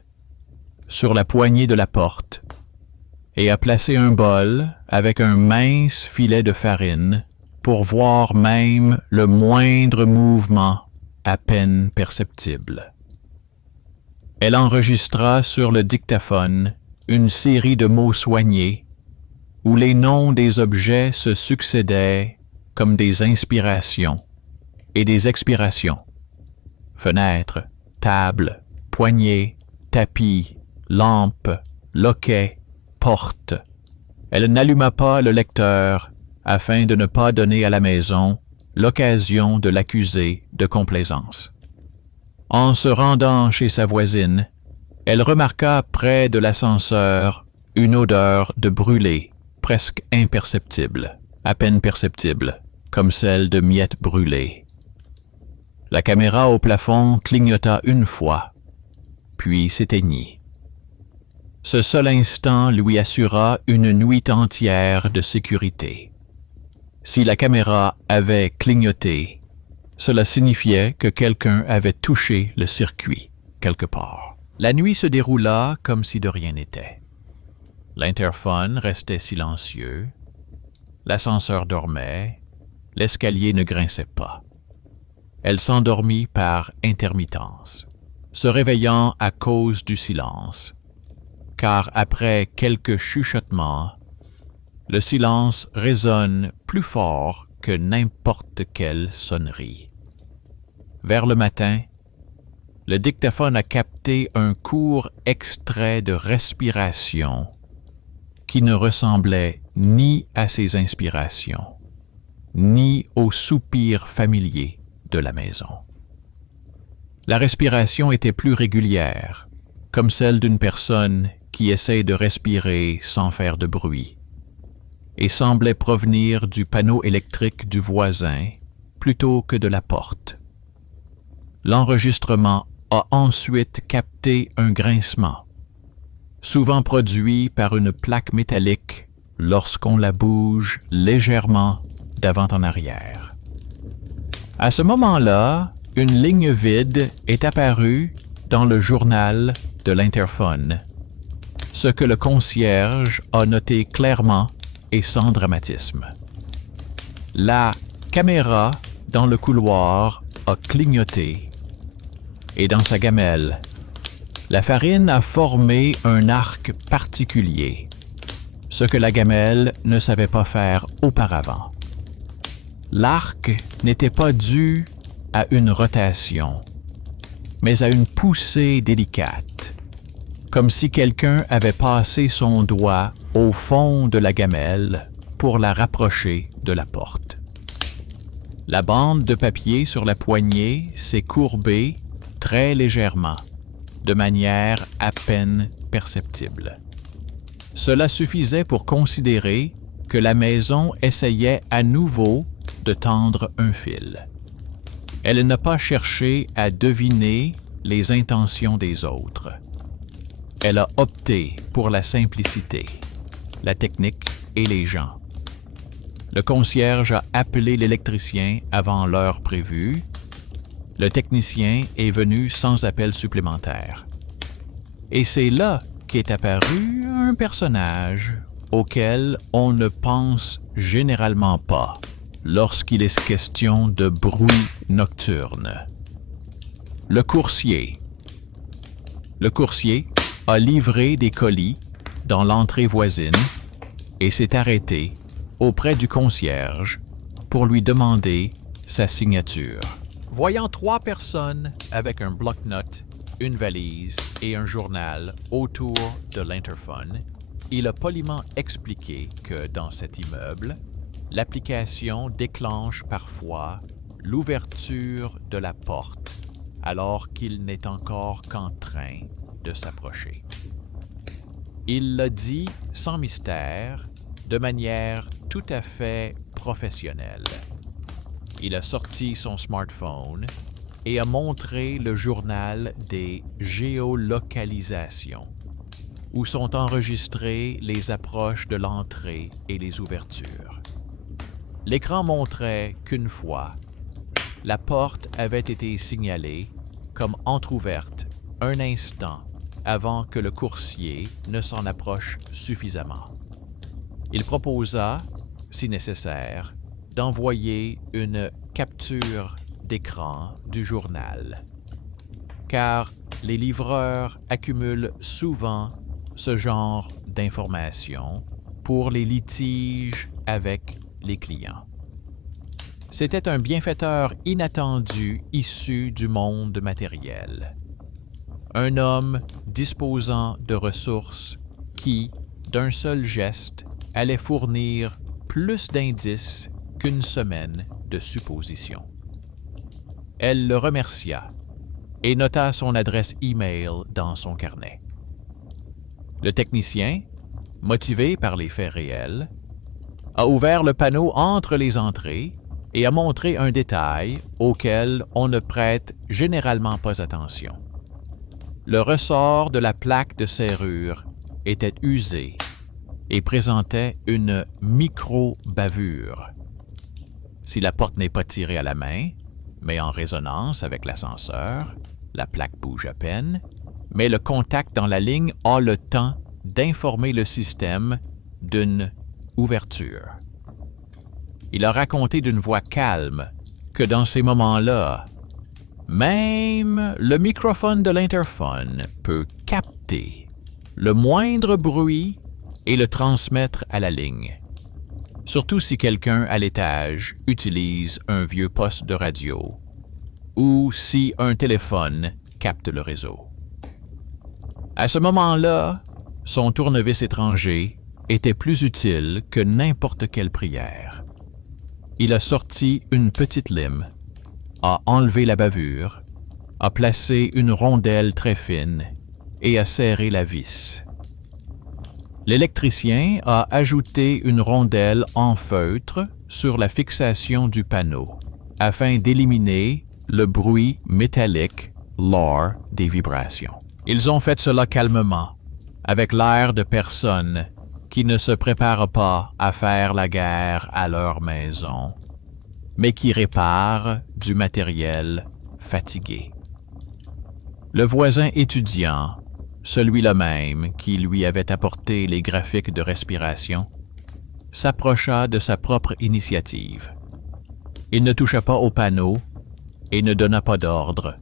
sur la poignée de la porte, et a placé un bol avec un mince filet de farine pour voir même le moindre mouvement à peine perceptible. Elle enregistra sur le dictaphone une série de mots soignés où les noms des objets se succédaient comme des inspirations et des expirations. Fenêtre, table, poignée, tapis, lampe, loquet, porte. Elle n'alluma pas le lecteur afin de ne pas donner à la maison l'occasion de l'accuser de complaisance. En se rendant chez sa voisine, elle remarqua près de l'ascenseur une odeur de brûlé, presque imperceptible, à peine perceptible, comme celle de miettes brûlées. La caméra au plafond clignota une fois, puis s'éteignit. Ce seul instant lui assura une nuit entière de sécurité. Si la caméra avait clignoté, cela signifiait que quelqu'un avait touché le circuit quelque part. La nuit se déroula comme si de rien n'était. L'interphone restait silencieux, l'ascenseur dormait, l'escalier ne grinçait pas. Elle s'endormit par intermittence, se réveillant à cause du silence, car après quelques chuchotements, le silence résonne plus fort que n'importe quelle sonnerie. Vers le matin, le dictaphone a capté un court extrait de respiration qui ne ressemblait ni à ses inspirations, ni aux soupirs familiers de la maison. La respiration était plus régulière, comme celle d'une personne qui essaie de respirer sans faire de bruit, et semblait provenir du panneau électrique du voisin plutôt que de la porte. L'enregistrement a ensuite capté un grincement, souvent produit par une plaque métallique lorsqu'on la bouge légèrement d'avant en arrière. À ce moment-là, une ligne vide est apparue dans le journal de l'interphone, ce que le concierge a noté clairement et sans dramatisme. La caméra dans le couloir a clignoté et dans sa gamelle. La farine a formé un arc particulier, ce que la gamelle ne savait pas faire auparavant. L'arc n'était pas dû à une rotation, mais à une poussée délicate, comme si quelqu'un avait passé son doigt au fond de la gamelle pour la rapprocher de la porte. La bande de papier sur la poignée s'est courbée très légèrement, de manière à peine perceptible. Cela suffisait pour considérer que la maison essayait à nouveau de tendre un fil. Elle n'a pas cherché à deviner les intentions des autres. Elle a opté pour la simplicité, la technique et les gens. Le concierge a appelé l'électricien avant l'heure prévue. Le technicien est venu sans appel supplémentaire. Et c'est là qu'est apparu un personnage auquel on ne pense généralement pas lorsqu'il est question de bruit nocturne. Le coursier. Le coursier a livré des colis dans l'entrée voisine et s'est arrêté auprès du concierge pour lui demander sa signature. Voyant 3 personnes avec un bloc-notes, une valise et un journal autour de l'interphone, il a poliment expliqué que dans cet immeuble, l'application déclenche parfois l'ouverture de la porte alors qu'il n'est encore qu'en train de s'approcher. Il l'a dit sans mystère, de manière tout à fait professionnelle. Il a sorti son smartphone et a montré le journal des géolocalisations, où sont enregistrées les approches de l'entrée et les ouvertures. L'écran montrait qu'une fois, la porte avait été signalée comme entr'ouverte un instant avant que le coursier ne s'en approche suffisamment. Il proposa, si nécessaire, d'envoyer une capture d'écran du journal, car les livreurs accumulent souvent ce genre d'informations pour les litiges avec les clients. C'était un bienfaiteur inattendu issu du monde matériel. Un homme disposant de ressources qui, d'un seul geste, allait fournir plus d'indices qu'une semaine de suppositions. Elle le remercia et nota son adresse e-mail dans son carnet. Le technicien, motivé par les faits réels, a ouvert le panneau entre les entrées et a montré un détail auquel on ne prête généralement pas attention. Le ressort de la plaque de serrure était usé et présentait une micro-bavure. Si la porte n'est pas tirée à la main, mais en résonance avec l'ascenseur, la plaque bouge à peine, mais le contact dans la ligne a le temps d'informer le système d'une ouverture. Il a raconté d'une voix calme que dans ces moments-là, même le microphone de l'interphone peut capter le moindre bruit et le transmettre à la ligne, surtout si quelqu'un à l'étage utilise un vieux poste de radio ou si un téléphone capte le réseau. À ce moment-là, son tournevis étranger était plus utile que n'importe quelle prière. Il a sorti une petite lime, a enlevé la bavure, a placé une rondelle très fine et a serré la vis. L'électricien a ajouté une rondelle en feutre sur la fixation du panneau, afin d'éliminer le bruit métallique lors des vibrations. Ils ont fait cela calmement, avec l'air de personnes qui ne se préparent pas à faire la guerre à leur maison, mais qui réparent du matériel fatigué. Le voisin étudiant, celui-là même qui lui avait apporté les graphiques de respiration, s'approcha de sa propre initiative. Il ne toucha pas au panneau et ne donna pas d'ordre,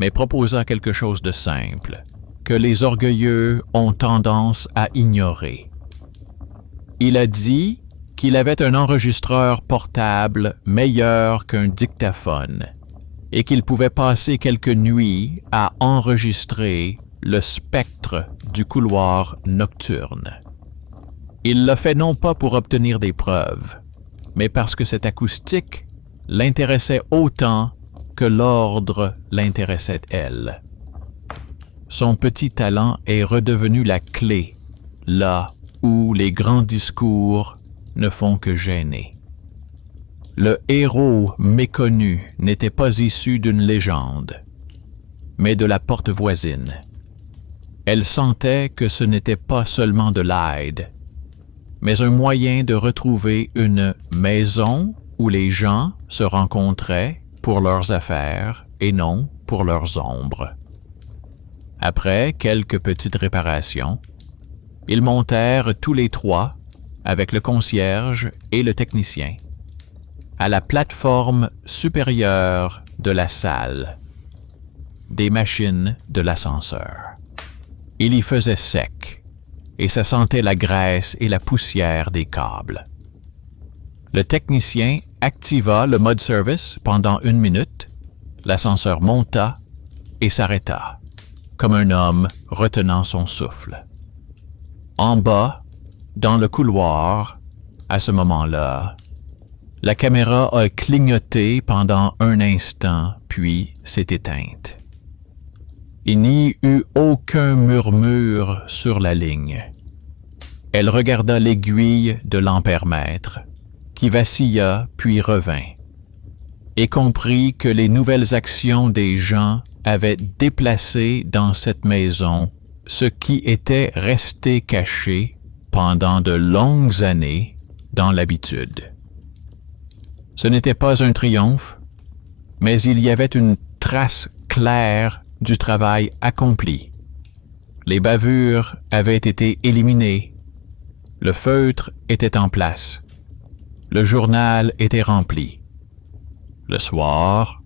mais proposa quelque chose de simple, que les orgueilleux ont tendance à ignorer. Il a dit qu'il avait un enregistreur portable meilleur qu'un dictaphone et qu'il pouvait passer quelques nuits à enregistrer le spectre du couloir nocturne. Il l'a fait non pas pour obtenir des preuves, mais parce que cette acoustique l'intéressait autant que l'ordre l'intéressait elle. Son petit talent est redevenu la clé, là où les grands discours ne font que gêner. Le héros méconnu n'était pas issu d'une légende, mais de la porte voisine. Elle sentait que ce n'était pas seulement de l'aide, mais un moyen de retrouver une maison où les gens se rencontraient pour leurs affaires et non pour leurs ombres. Après quelques petites réparations, ils montèrent tous les trois, avec le concierge et le technicien, à la plateforme supérieure de la salle, des machines de l'ascenseur. Il y faisait sec, et ça sentait la graisse et la poussière des câbles. Le technicien activa le mode service pendant 1 minute, l'ascenseur monta et s'arrêta, comme un homme retenant son souffle. En bas, dans le couloir, à ce moment-là, la caméra a clignoté pendant un instant, puis s'est éteinte. Il n'y eut aucun murmure sur la ligne. Elle regarda l'aiguille de l'ampèremètre, qui vacilla puis revint, et comprit que les nouvelles actions des gens avaient déplacé dans cette maison ce qui était resté caché pendant de longues années dans l'habitude. Ce n'était pas un triomphe, mais il y avait une trace claire du travail accompli. Les bavures avaient été éliminées, le feutre était en place, le journal était rempli. Le soir,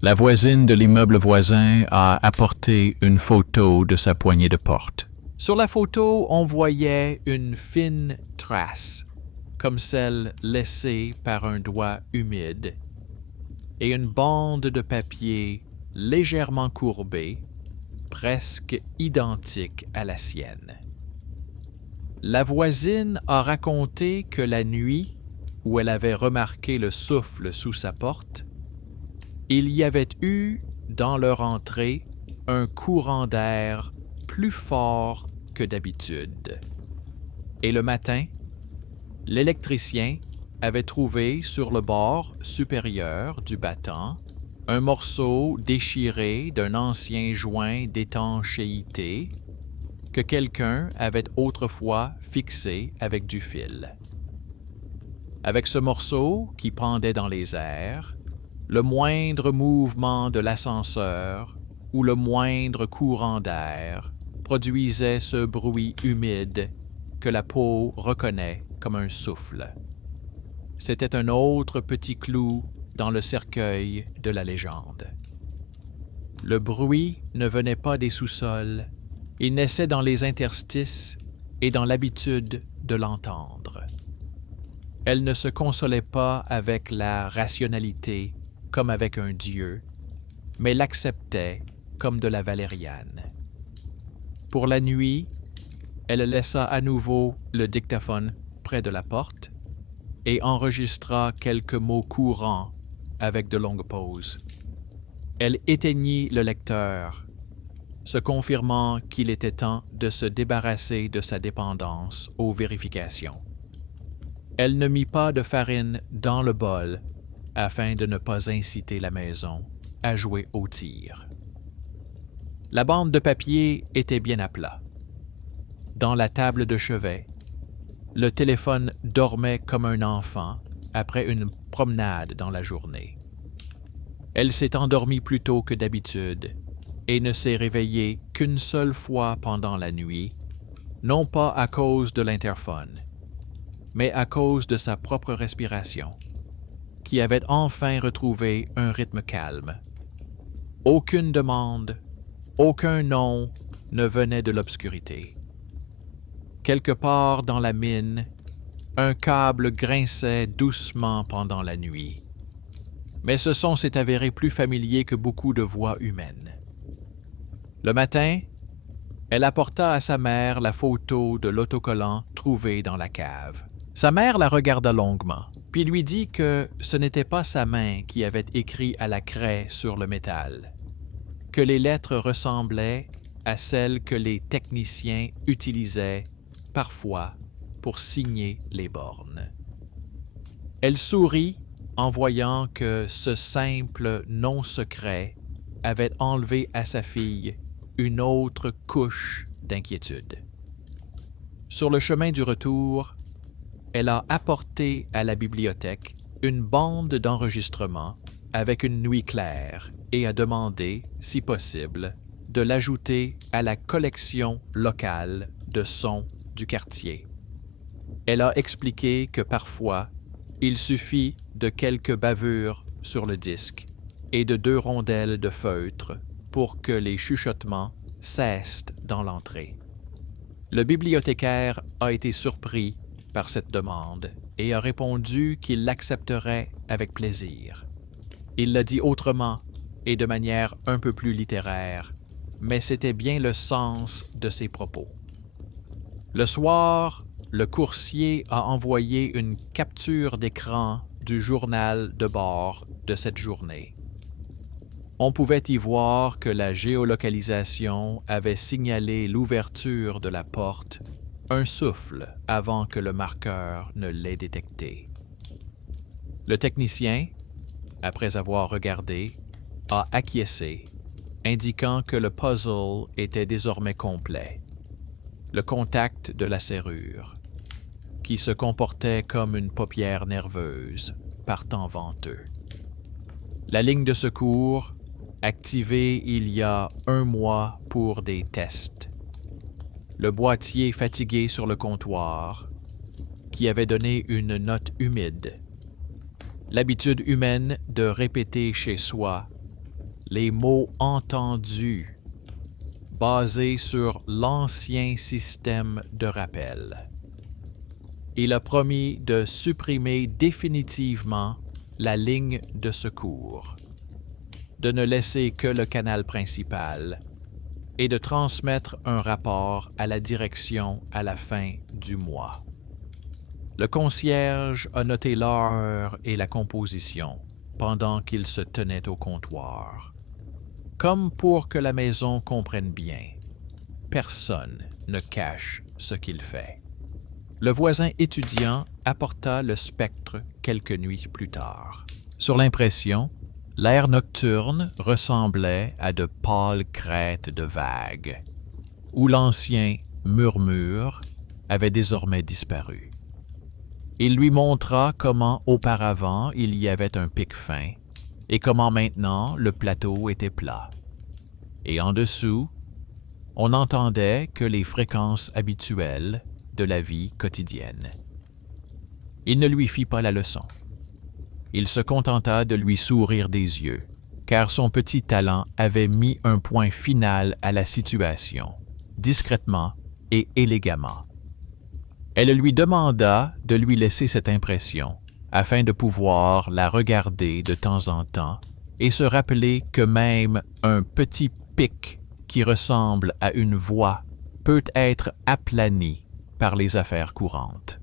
la voisine de l'immeuble voisin a apporté une photo de sa poignée de porte. Sur la photo, on voyait une fine trace, comme celle laissée par un doigt humide, et une bande de papier légèrement courbée, presque identique à la sienne. La voisine a raconté que la nuit où elle avait remarqué le souffle sous sa porte, il y avait eu, dans leur entrée, un courant d'air plus fort que d'habitude. Et le matin, l'électricien avait trouvé sur le bord supérieur du battant un morceau déchiré d'un ancien joint d'étanchéité que quelqu'un avait autrefois fixé avec du fil. Avec ce morceau qui pendait dans les airs, le moindre mouvement de l'ascenseur ou le moindre courant d'air produisait ce bruit humide que la peau reconnaît comme un souffle. C'était un autre petit clou dans le cercueil de la légende. Le bruit ne venait pas des sous-sols, il naissait dans les interstices et dans l'habitude de l'entendre. Elle ne se consolait pas avec la rationalité comme avec un dieu, mais l'acceptait comme de la valériane. Pour la nuit, elle laissa à nouveau le dictaphone près de la porte et enregistra quelques mots courants avec de longues pauses. Elle éteignit le lecteur, se confirmant qu'il était temps de se débarrasser de sa dépendance aux vérifications. Elle ne mit pas de farine dans le bol afin de ne pas inciter la maison à jouer au tir. La bande de papier était bien à plat. Dans la table de chevet, le téléphone dormait comme un enfant après une promenade dans la journée. Elle s'est endormie plus tôt que d'habitude et ne s'est réveillée qu'une seule fois pendant la nuit, non pas à cause de l'interphone, mais à cause de sa propre respiration, qui avait enfin retrouvé un rythme calme. Aucune demande, aucun nom ne venait de l'obscurité. Quelque part dans la mine, un câble grinçait doucement pendant la nuit. Mais ce son s'est avéré plus familier que beaucoup de voix humaines. Le matin, elle apporta à sa mère la photo de l'autocollant trouvé dans la cave. Sa mère la regarda longuement, puis lui dit que ce n'était pas sa main qui avait écrit à la craie sur le métal, que les lettres ressemblaient à celles que les techniciens utilisaient parfois pour signer les bornes. Elle sourit en voyant que ce simple nom secret avait enlevé à sa fille une autre couche d'inquiétude. Sur le chemin du retour, elle a apporté à la bibliothèque une bande d'enregistrement avec une nuit claire et a demandé, si possible, de l'ajouter à la collection locale de sons du quartier. Elle a expliqué que parfois, il suffit de quelques bavures sur le disque et de 2 rondelles de feutre pour que les chuchotements cessent dans l'entrée. Le bibliothécaire a été surpris par cette demande et a répondu qu'il l'accepterait avec plaisir. Il l'a dit autrement et de manière un peu plus littéraire, mais c'était bien le sens de ses propos. Le soir, le coursier a envoyé une capture d'écran du journal de bord de cette journée. On pouvait y voir que la géolocalisation avait signalé l'ouverture de la porte un souffle avant que le marqueur ne l'ait détecté. Le technicien, après avoir regardé, a acquiescé, indiquant que le puzzle était désormais complet. Le contact de la serrure, qui se comportait comme une paupière nerveuse, partant venteux. La ligne de secours, activée il y a 1 mois pour des tests. Le boîtier fatigué sur le comptoir, qui avait donné une note humide. L'habitude humaine de répéter chez soi les mots entendus, basés sur l'ancien système de rappel. Il a promis de supprimer définitivement la ligne de secours, de ne laisser que le canal principal et de transmettre un rapport à la direction à la fin du mois. Le concierge a noté l'heure et la composition pendant qu'il se tenait au comptoir. Comme pour que la maison comprenne bien, personne ne cache ce qu'il fait. Le voisin étudiant apporta le spectre quelques nuits plus tard. Sur l'impression, l'air nocturne ressemblait à de pâles crêtes de vagues, où l'ancien murmure avait désormais disparu. Il lui montra comment auparavant il y avait un pic fin et comment maintenant le plateau était plat. Et en dessous, on n'entendait que les fréquences habituelles de la vie quotidienne. Il ne lui fit pas la leçon. Il se contenta de lui sourire des yeux, car son petit talent avait mis un point final à la situation, discrètement et élégamment. Elle lui demanda de lui laisser cette impression, afin de pouvoir la regarder de temps en temps et se rappeler que même un petit pic qui ressemble à une voix peut être aplani par les affaires courantes.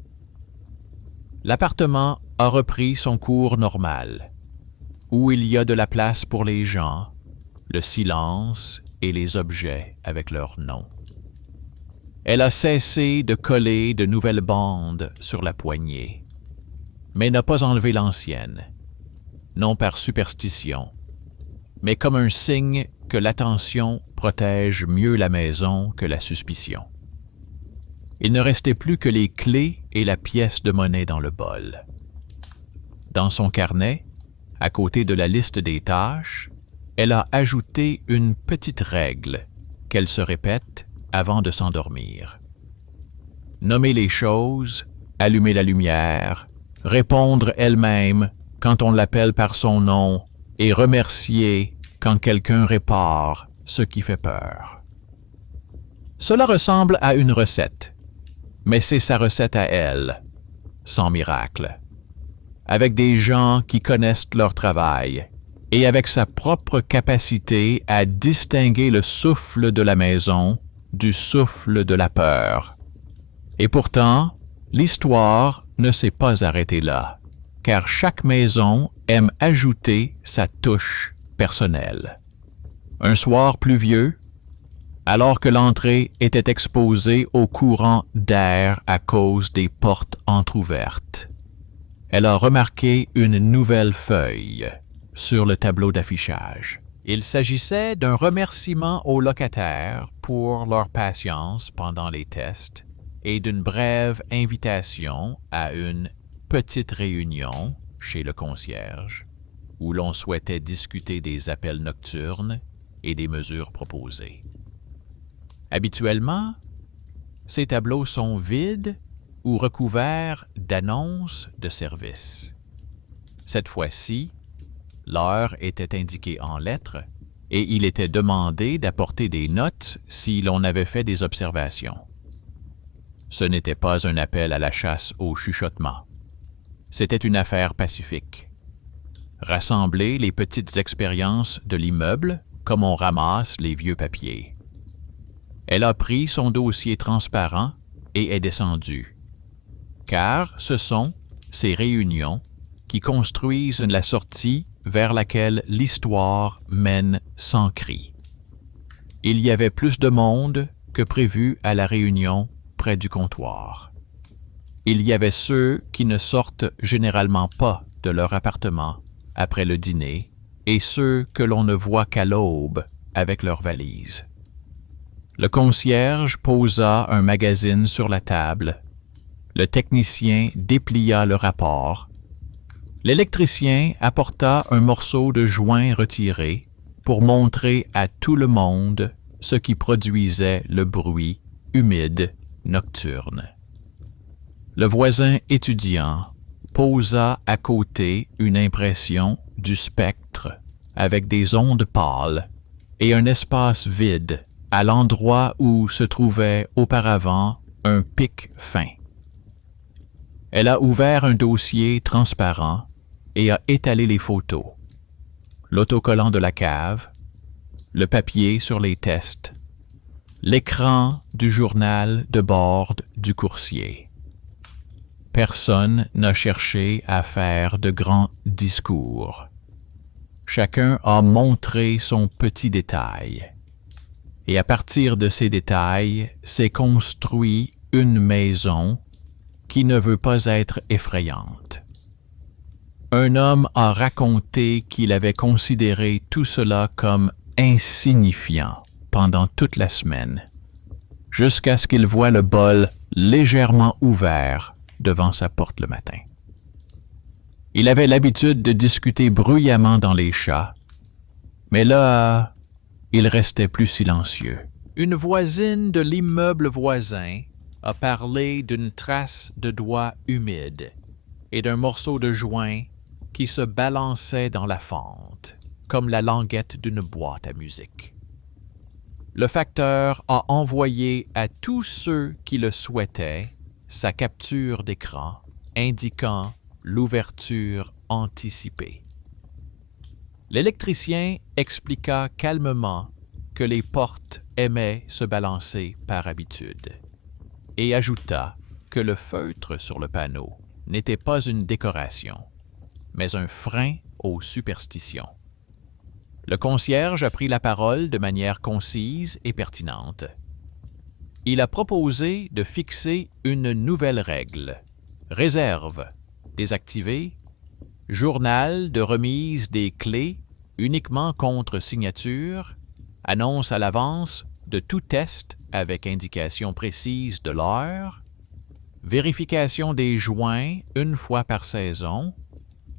L'appartement a repris son cours normal, où il y a de la place pour les gens, le silence et les objets avec leurs noms. Elle a cessé de coller de nouvelles bandes sur la poignée, mais n'a pas enlevé l'ancienne, non par superstition, mais comme un signe que l'attention protège mieux la maison que la suspicion. Il ne restait plus que les clés et la pièce de monnaie dans le bol. Dans son carnet, à côté de la liste des tâches, elle a ajouté une petite règle qu'elle se répète avant de s'endormir. Nommer les choses, allumer la lumière, répondre elle-même quand on l'appelle par son nom et remercier quand quelqu'un répare ce qui fait peur. Cela ressemble à une recette, mais c'est sa recette à elle, sans miracle, avec des gens qui connaissent leur travail et avec sa propre capacité à distinguer le souffle de la maison du souffle de la peur. Et pourtant, l'histoire ne s'est pas arrêtée là, car chaque maison aime ajouter sa touche personnelle. Un soir pluvieux, alors que l'entrée était exposée au courant d'air à cause des portes entr'ouvertes, elle a remarqué une nouvelle feuille sur le tableau d'affichage. Il s'agissait d'un remerciement aux locataires pour leur patience pendant les tests et d'une brève invitation à une petite réunion chez le concierge où l'on souhaitait discuter des appels nocturnes et des mesures proposées. Habituellement, ces tableaux sont vides ou recouverts d'annonces de services. Cette fois-ci, l'heure était indiquée en lettres et il était demandé d'apporter des notes si l'on avait fait des observations. Ce n'était pas un appel à la chasse au chuchotement. C'était une affaire pacifique. Rassembler les petites expériences de l'immeuble comme on ramasse les vieux papiers. Elle a pris son dossier transparent et est descendue. Car ce sont ces réunions qui construisent la sortie vers laquelle l'histoire mène sans cri. Il y avait plus de monde que prévu à la réunion près du comptoir. Il y avait ceux qui ne sortent généralement pas de leur appartement après le dîner et ceux que l'on ne voit qu'à l'aube avec leurs valises. Le concierge posa un magazine sur la table. Le technicien déplia le rapport. L'électricien apporta un morceau de joint retiré pour montrer à tout le monde ce qui produisait le bruit humide nocturne. Le voisin étudiant posa à côté une impression du spectre avec des ondes pâles et un espace vide à l'endroit où se trouvait auparavant un pic fin. Elle a ouvert un dossier transparent et a étalé les photos, l'autocollant de la cave, le papier sur les tests, l'écran du journal de bord du coursier. Personne n'a cherché à faire de grands discours. Chacun a montré son petit détail. Et à partir de ces détails, s'est construit une maison qui ne veut pas être effrayante. Un homme a raconté qu'il avait considéré tout cela comme insignifiant pendant toute la semaine, jusqu'à ce qu'il voie le bol légèrement ouvert devant sa porte le matin. Il avait l'habitude de discuter bruyamment dans les chats, mais là, il restait plus silencieux. Une voisine de l'immeuble voisin a parlé d'une trace de doigts humides et d'un morceau de joint qui se balançait dans la fente, comme la languette d'une boîte à musique. Le facteur a envoyé à tous ceux qui le souhaitaient sa capture d'écran indiquant l'ouverture anticipée. L'électricien expliqua calmement que les portes aimaient se balancer par habitude et ajouta que le feutre sur le panneau n'était pas une décoration, mais un frein aux superstitions. Le concierge a pris la parole de manière concise et pertinente. Il a proposé de fixer une nouvelle règle. Réserve désactivée, journal de remise des clés uniquement contre signature, annonce à l'avance de tout test avec indication précise de l'heure, vérification des joints une fois par saison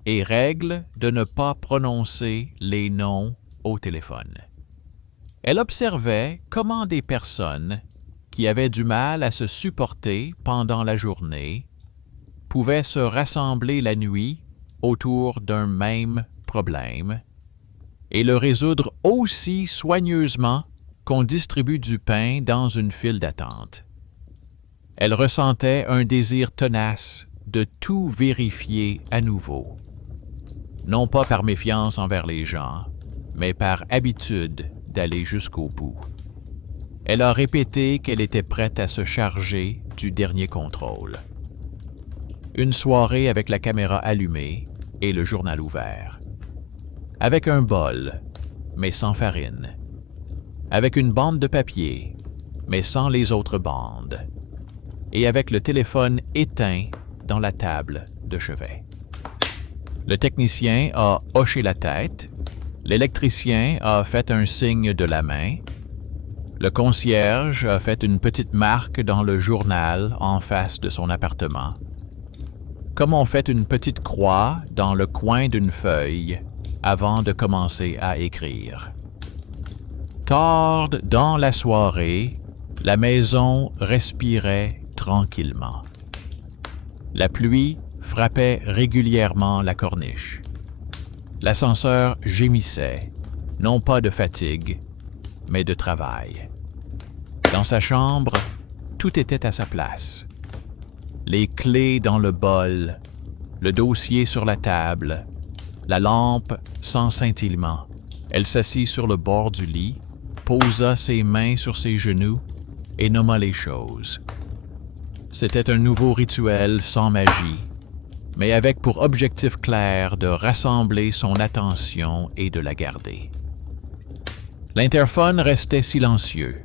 et règle de ne pas prononcer les noms au téléphone. Elle observait comment des personnes qui avaient du mal à se supporter pendant la journée pouvaient se rassembler la nuit autour d'un même problème et le résoudre aussi soigneusement qu'on distribue du pain dans une file d'attente. Elle ressentait un désir tenace de tout vérifier à nouveau. Non pas par méfiance envers les gens, mais par habitude d'aller jusqu'au bout. Elle a répété qu'elle était prête à se charger du dernier contrôle. Une soirée avec la caméra allumée et le journal ouvert. Avec un bol, mais sans farine. Avec une bande de papier, mais sans les autres bandes. Et avec le téléphone éteint dans la table de chevet. Le technicien a hoché la tête, l'électricien a fait un signe de la main, le concierge a fait une petite marque dans le journal en face de son appartement, comme on fait une petite croix dans le coin d'une feuille avant de commencer à écrire. Tard dans la soirée, la maison respirait tranquillement. La pluie frappait régulièrement la corniche. L'ascenseur gémissait, non pas de fatigue, mais de travail. Dans sa chambre, tout était à sa place. Les clés dans le bol, le dossier sur la table, la lampe sans scintillement. Elle s'assit sur le bord du lit, posa ses mains sur ses genoux et nomma les choses. C'était un nouveau rituel sans magie, mais avec pour objectif clair de rassembler son attention et de la garder. L'interphone restait silencieux.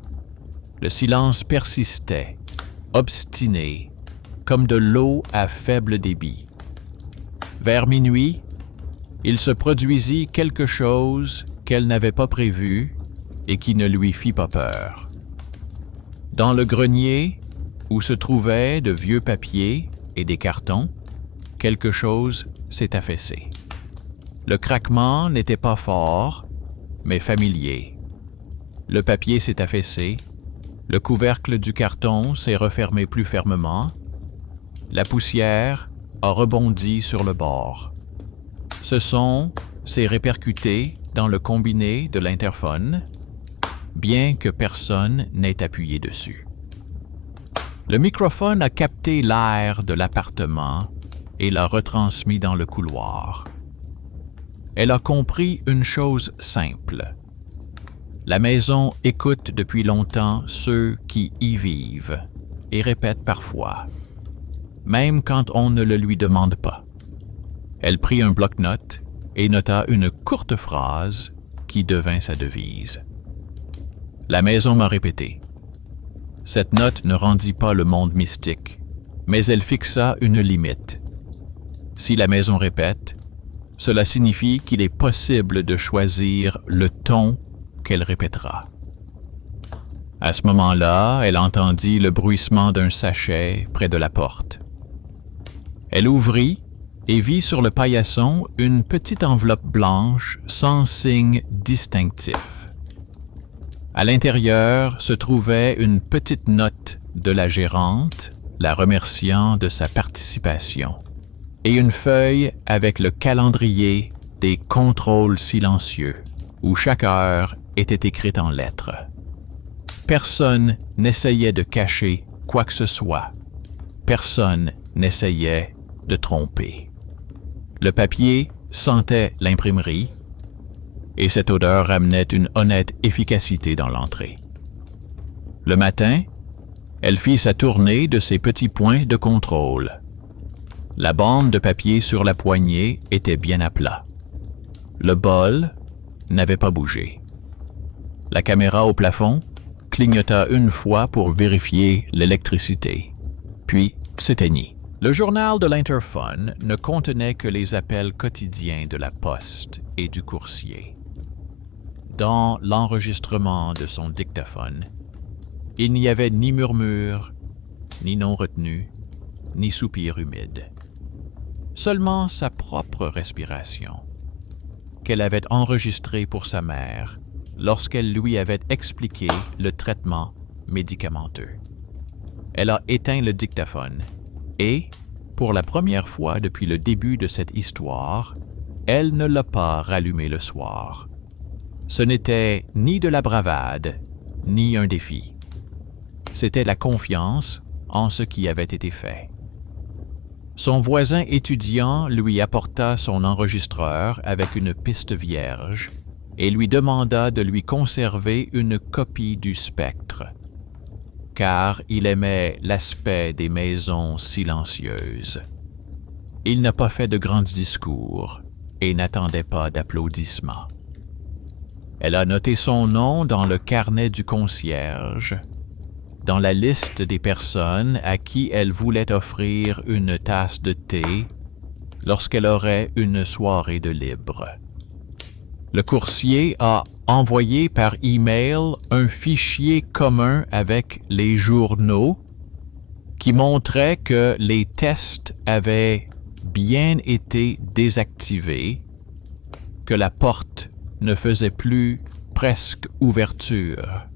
Le silence persistait, obstiné, comme de l'eau à faible débit. Vers minuit, il se produisit quelque chose qu'elle n'avait pas prévu et qui ne lui fit pas peur. Dans le grenier, où se trouvaient de vieux papiers et des cartons, quelque chose s'est affaissé. Le craquement n'était pas fort, mais familier. Le papier s'est affaissé, le couvercle du carton s'est refermé plus fermement, la poussière a rebondi sur le bord. Ce son s'est répercuté dans le combiné de l'interphone, bien que personne n'ait appuyé dessus. Le microphone a capté l'air de l'appartement et l'a retransmis dans le couloir. Elle a compris une chose simple. La maison écoute depuis longtemps ceux qui y vivent et répète parfois, même quand on ne le lui demande pas. Elle prit un bloc-notes et nota une courte phrase qui devint sa devise. La maison m'a répété. Cette note ne rendit pas le monde mystique, mais elle fixa une limite. Si la maison répète, cela signifie qu'il est possible de choisir le ton qu'elle répétera. À ce moment-là, elle entendit le bruissement d'un sachet près de la porte. Elle ouvrit et vit sur le paillasson une petite enveloppe blanche sans signe distinctif. À l'intérieur se trouvait une petite note de la gérante, la remerciant de sa participation, et une feuille avec le calendrier des contrôles silencieux, où chaque heure était écrite en lettres. Personne n'essayait de cacher quoi que ce soit. Personne n'essayait de tromper. Le papier sentait l'imprimerie, et cette odeur ramenait une honnête efficacité dans l'entrée. Le matin, elle fit sa tournée de ses petits points de contrôle. La bande de papier sur la poignée était bien à plat. Le bol n'avait pas bougé. La caméra au plafond clignota une fois pour vérifier l'électricité, puis s'éteignit. Le journal de l'interphone ne contenait que les appels quotidiens de la poste et du coursier. Dans l'enregistrement de son dictaphone, il n'y avait ni murmure, ni non-retenue, ni soupir humide. Seulement sa propre respiration, qu'elle avait enregistrée pour sa mère lorsqu'elle lui avait expliqué le traitement médicamenteux. Elle a éteint le dictaphone et, pour la première fois depuis le début de cette histoire, elle ne l'a pas rallumé le soir. Ce n'était ni de la bravade, ni un défi. C'était la confiance en ce qui avait été fait. Son voisin étudiant lui apporta son enregistreur avec une piste vierge et lui demanda de lui conserver une copie du spectre, car il aimait l'aspect des maisons silencieuses. Il n'a pas fait de grands discours et n'attendait pas d'applaudissements. Elle a noté son nom dans le carnet du concierge, dans la liste des personnes à qui elle voulait offrir une tasse de thé lorsqu'elle aurait une soirée de libre. Le coursier a envoyé par email un fichier commun avec les journaux qui montrait que les tests avaient bien été désactivés, que la porte ne faisait plus presque ouverture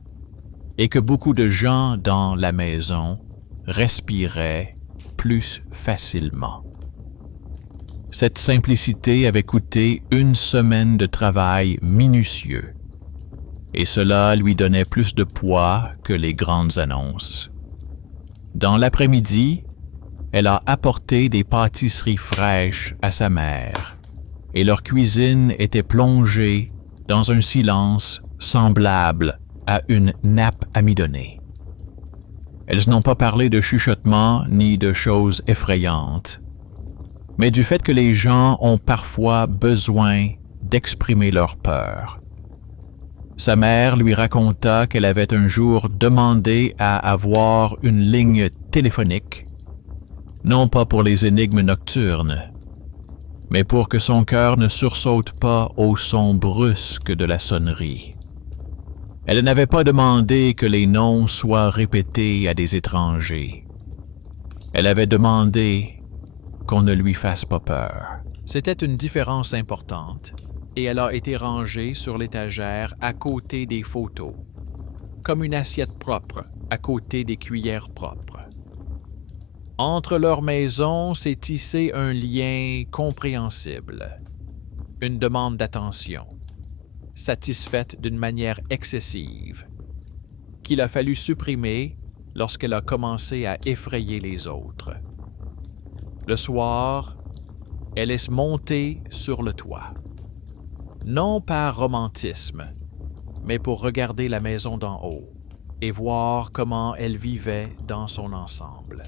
et que beaucoup de gens dans la maison respiraient plus facilement. Cette simplicité avait coûté une semaine de travail minutieux, et cela lui donnait plus de poids que les grandes annonces. Dans l'après-midi, elle a apporté des pâtisseries fraîches à sa mère, et leur cuisine était plongée dans un silence semblable à une nappe amidonnée. Elles n'ont pas parlé de chuchotements ni de choses effrayantes, mais du fait que les gens ont parfois besoin d'exprimer leur peur. Sa mère lui raconta qu'elle avait un jour demandé à avoir une ligne téléphonique, non pas pour les énigmes nocturnes, mais pour que son cœur ne sursaute pas au son brusque de la sonnerie. Elle n'avait pas demandé que les noms soient répétés à des étrangers. Elle avait demandé qu'on ne lui fasse pas peur. C'était une différence importante, et elle a été rangée sur l'étagère à côté des photos, comme une assiette propre à côté des cuillères propres. Entre leurs maisons s'est tissé un lien compréhensible, une demande d'attention, satisfaite d'une manière excessive, qu'il a fallu supprimer lorsqu'elle a commencé à effrayer les autres. Le soir, elle est montée sur le toit, non par romantisme, mais pour regarder la maison d'en haut et voir comment elle vivait dans son ensemble.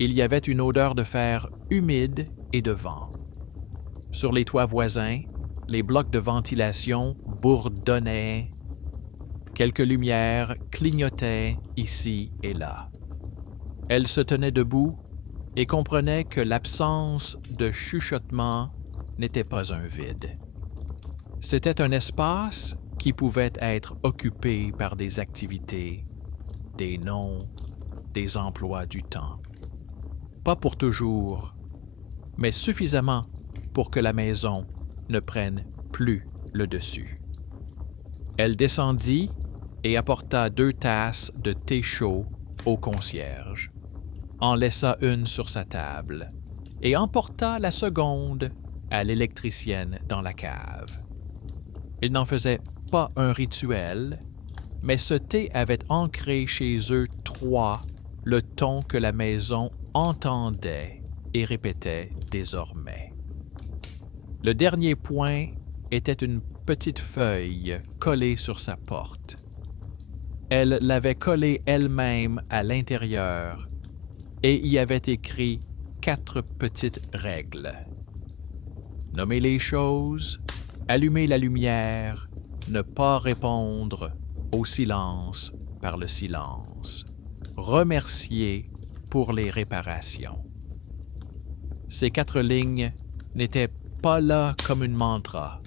Il y avait une odeur de fer humide et de vent. Sur les toits voisins, les blocs de ventilation bourdonnaient. Quelques lumières clignotaient ici et là. Elle se tenait debout et comprenait que l'absence de chuchotement n'était pas un vide. C'était un espace qui pouvait être occupé par des activités, des noms, des emplois du temps. Pas pour toujours, mais suffisamment pour que la maison ne prenne plus le dessus. Elle descendit et apporta 2 tasses de thé chaud au concierge, en laissa une sur sa table et emporta la seconde à l'électricienne dans la cave. Il n'en faisait pas un rituel, mais ce thé avait ancré chez eux 3 le ton que la maison entendait et répétait désormais. Le dernier point était une petite feuille collée sur sa porte. Elle l'avait collée elle-même à l'intérieur et y avait écrit 4 petites règles. Nommer les choses, allumer la lumière, ne pas répondre au silence par le silence, remercier pour les réparations. Ces 4 lignes n'étaient pas là comme une mantra,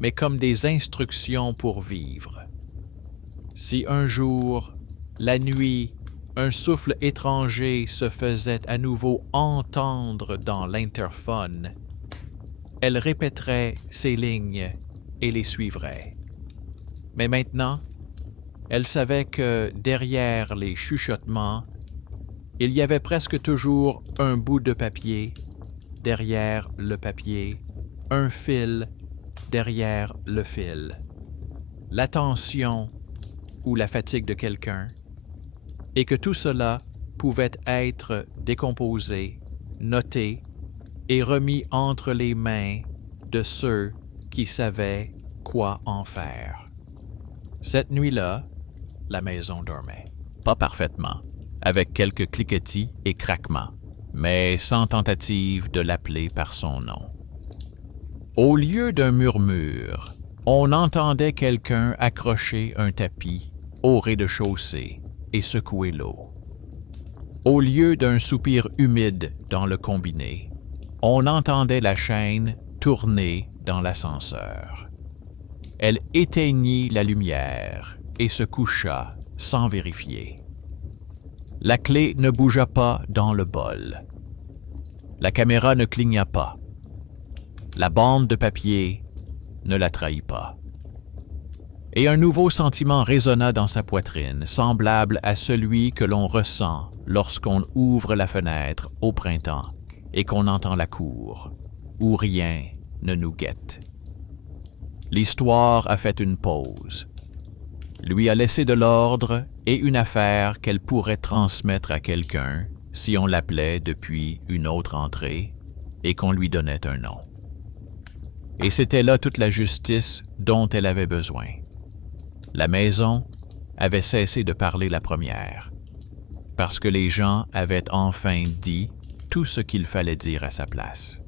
mais comme des instructions pour vivre. Si un jour, la nuit, un souffle étranger se faisait à nouveau entendre dans l'interphone, elle répéterait ces lignes et les suivrait. Mais maintenant, elle savait que derrière les chuchotements, il y avait presque toujours un bout de papier, derrière le papier, un fil derrière le fil, l'attention ou la fatigue de quelqu'un, et que tout cela pouvait être décomposé, noté et remis entre les mains de ceux qui savaient quoi en faire. Cette nuit-là, la maison dormait. Pas parfaitement, avec quelques cliquetis et craquements, mais sans tentative de l'appeler par son nom. Au lieu d'un murmure, on entendait quelqu'un accrocher un tapis au rez-de-chaussée et secouer l'eau. Au lieu d'un soupir humide dans le combiné, on entendait la chaîne tourner dans l'ascenseur. Elle éteignit la lumière et se coucha sans vérifier. La clé ne bougea pas dans le bol. La caméra ne cligna pas. La bande de papier ne la trahit pas. Et un nouveau sentiment résonna dans sa poitrine, semblable à celui que l'on ressent lorsqu'on ouvre la fenêtre au printemps et qu'on entend la cour, où rien ne nous guette. L'histoire a fait une pause, lui a laissé de l'ordre et une affaire qu'elle pourrait transmettre à quelqu'un si on l'appelait depuis une autre entrée et qu'on lui donnait un nom. Et c'était là toute la justice dont elle avait besoin. La maison avait cessé de parler la première, parce que les gens avaient enfin dit tout ce qu'il fallait dire à sa place.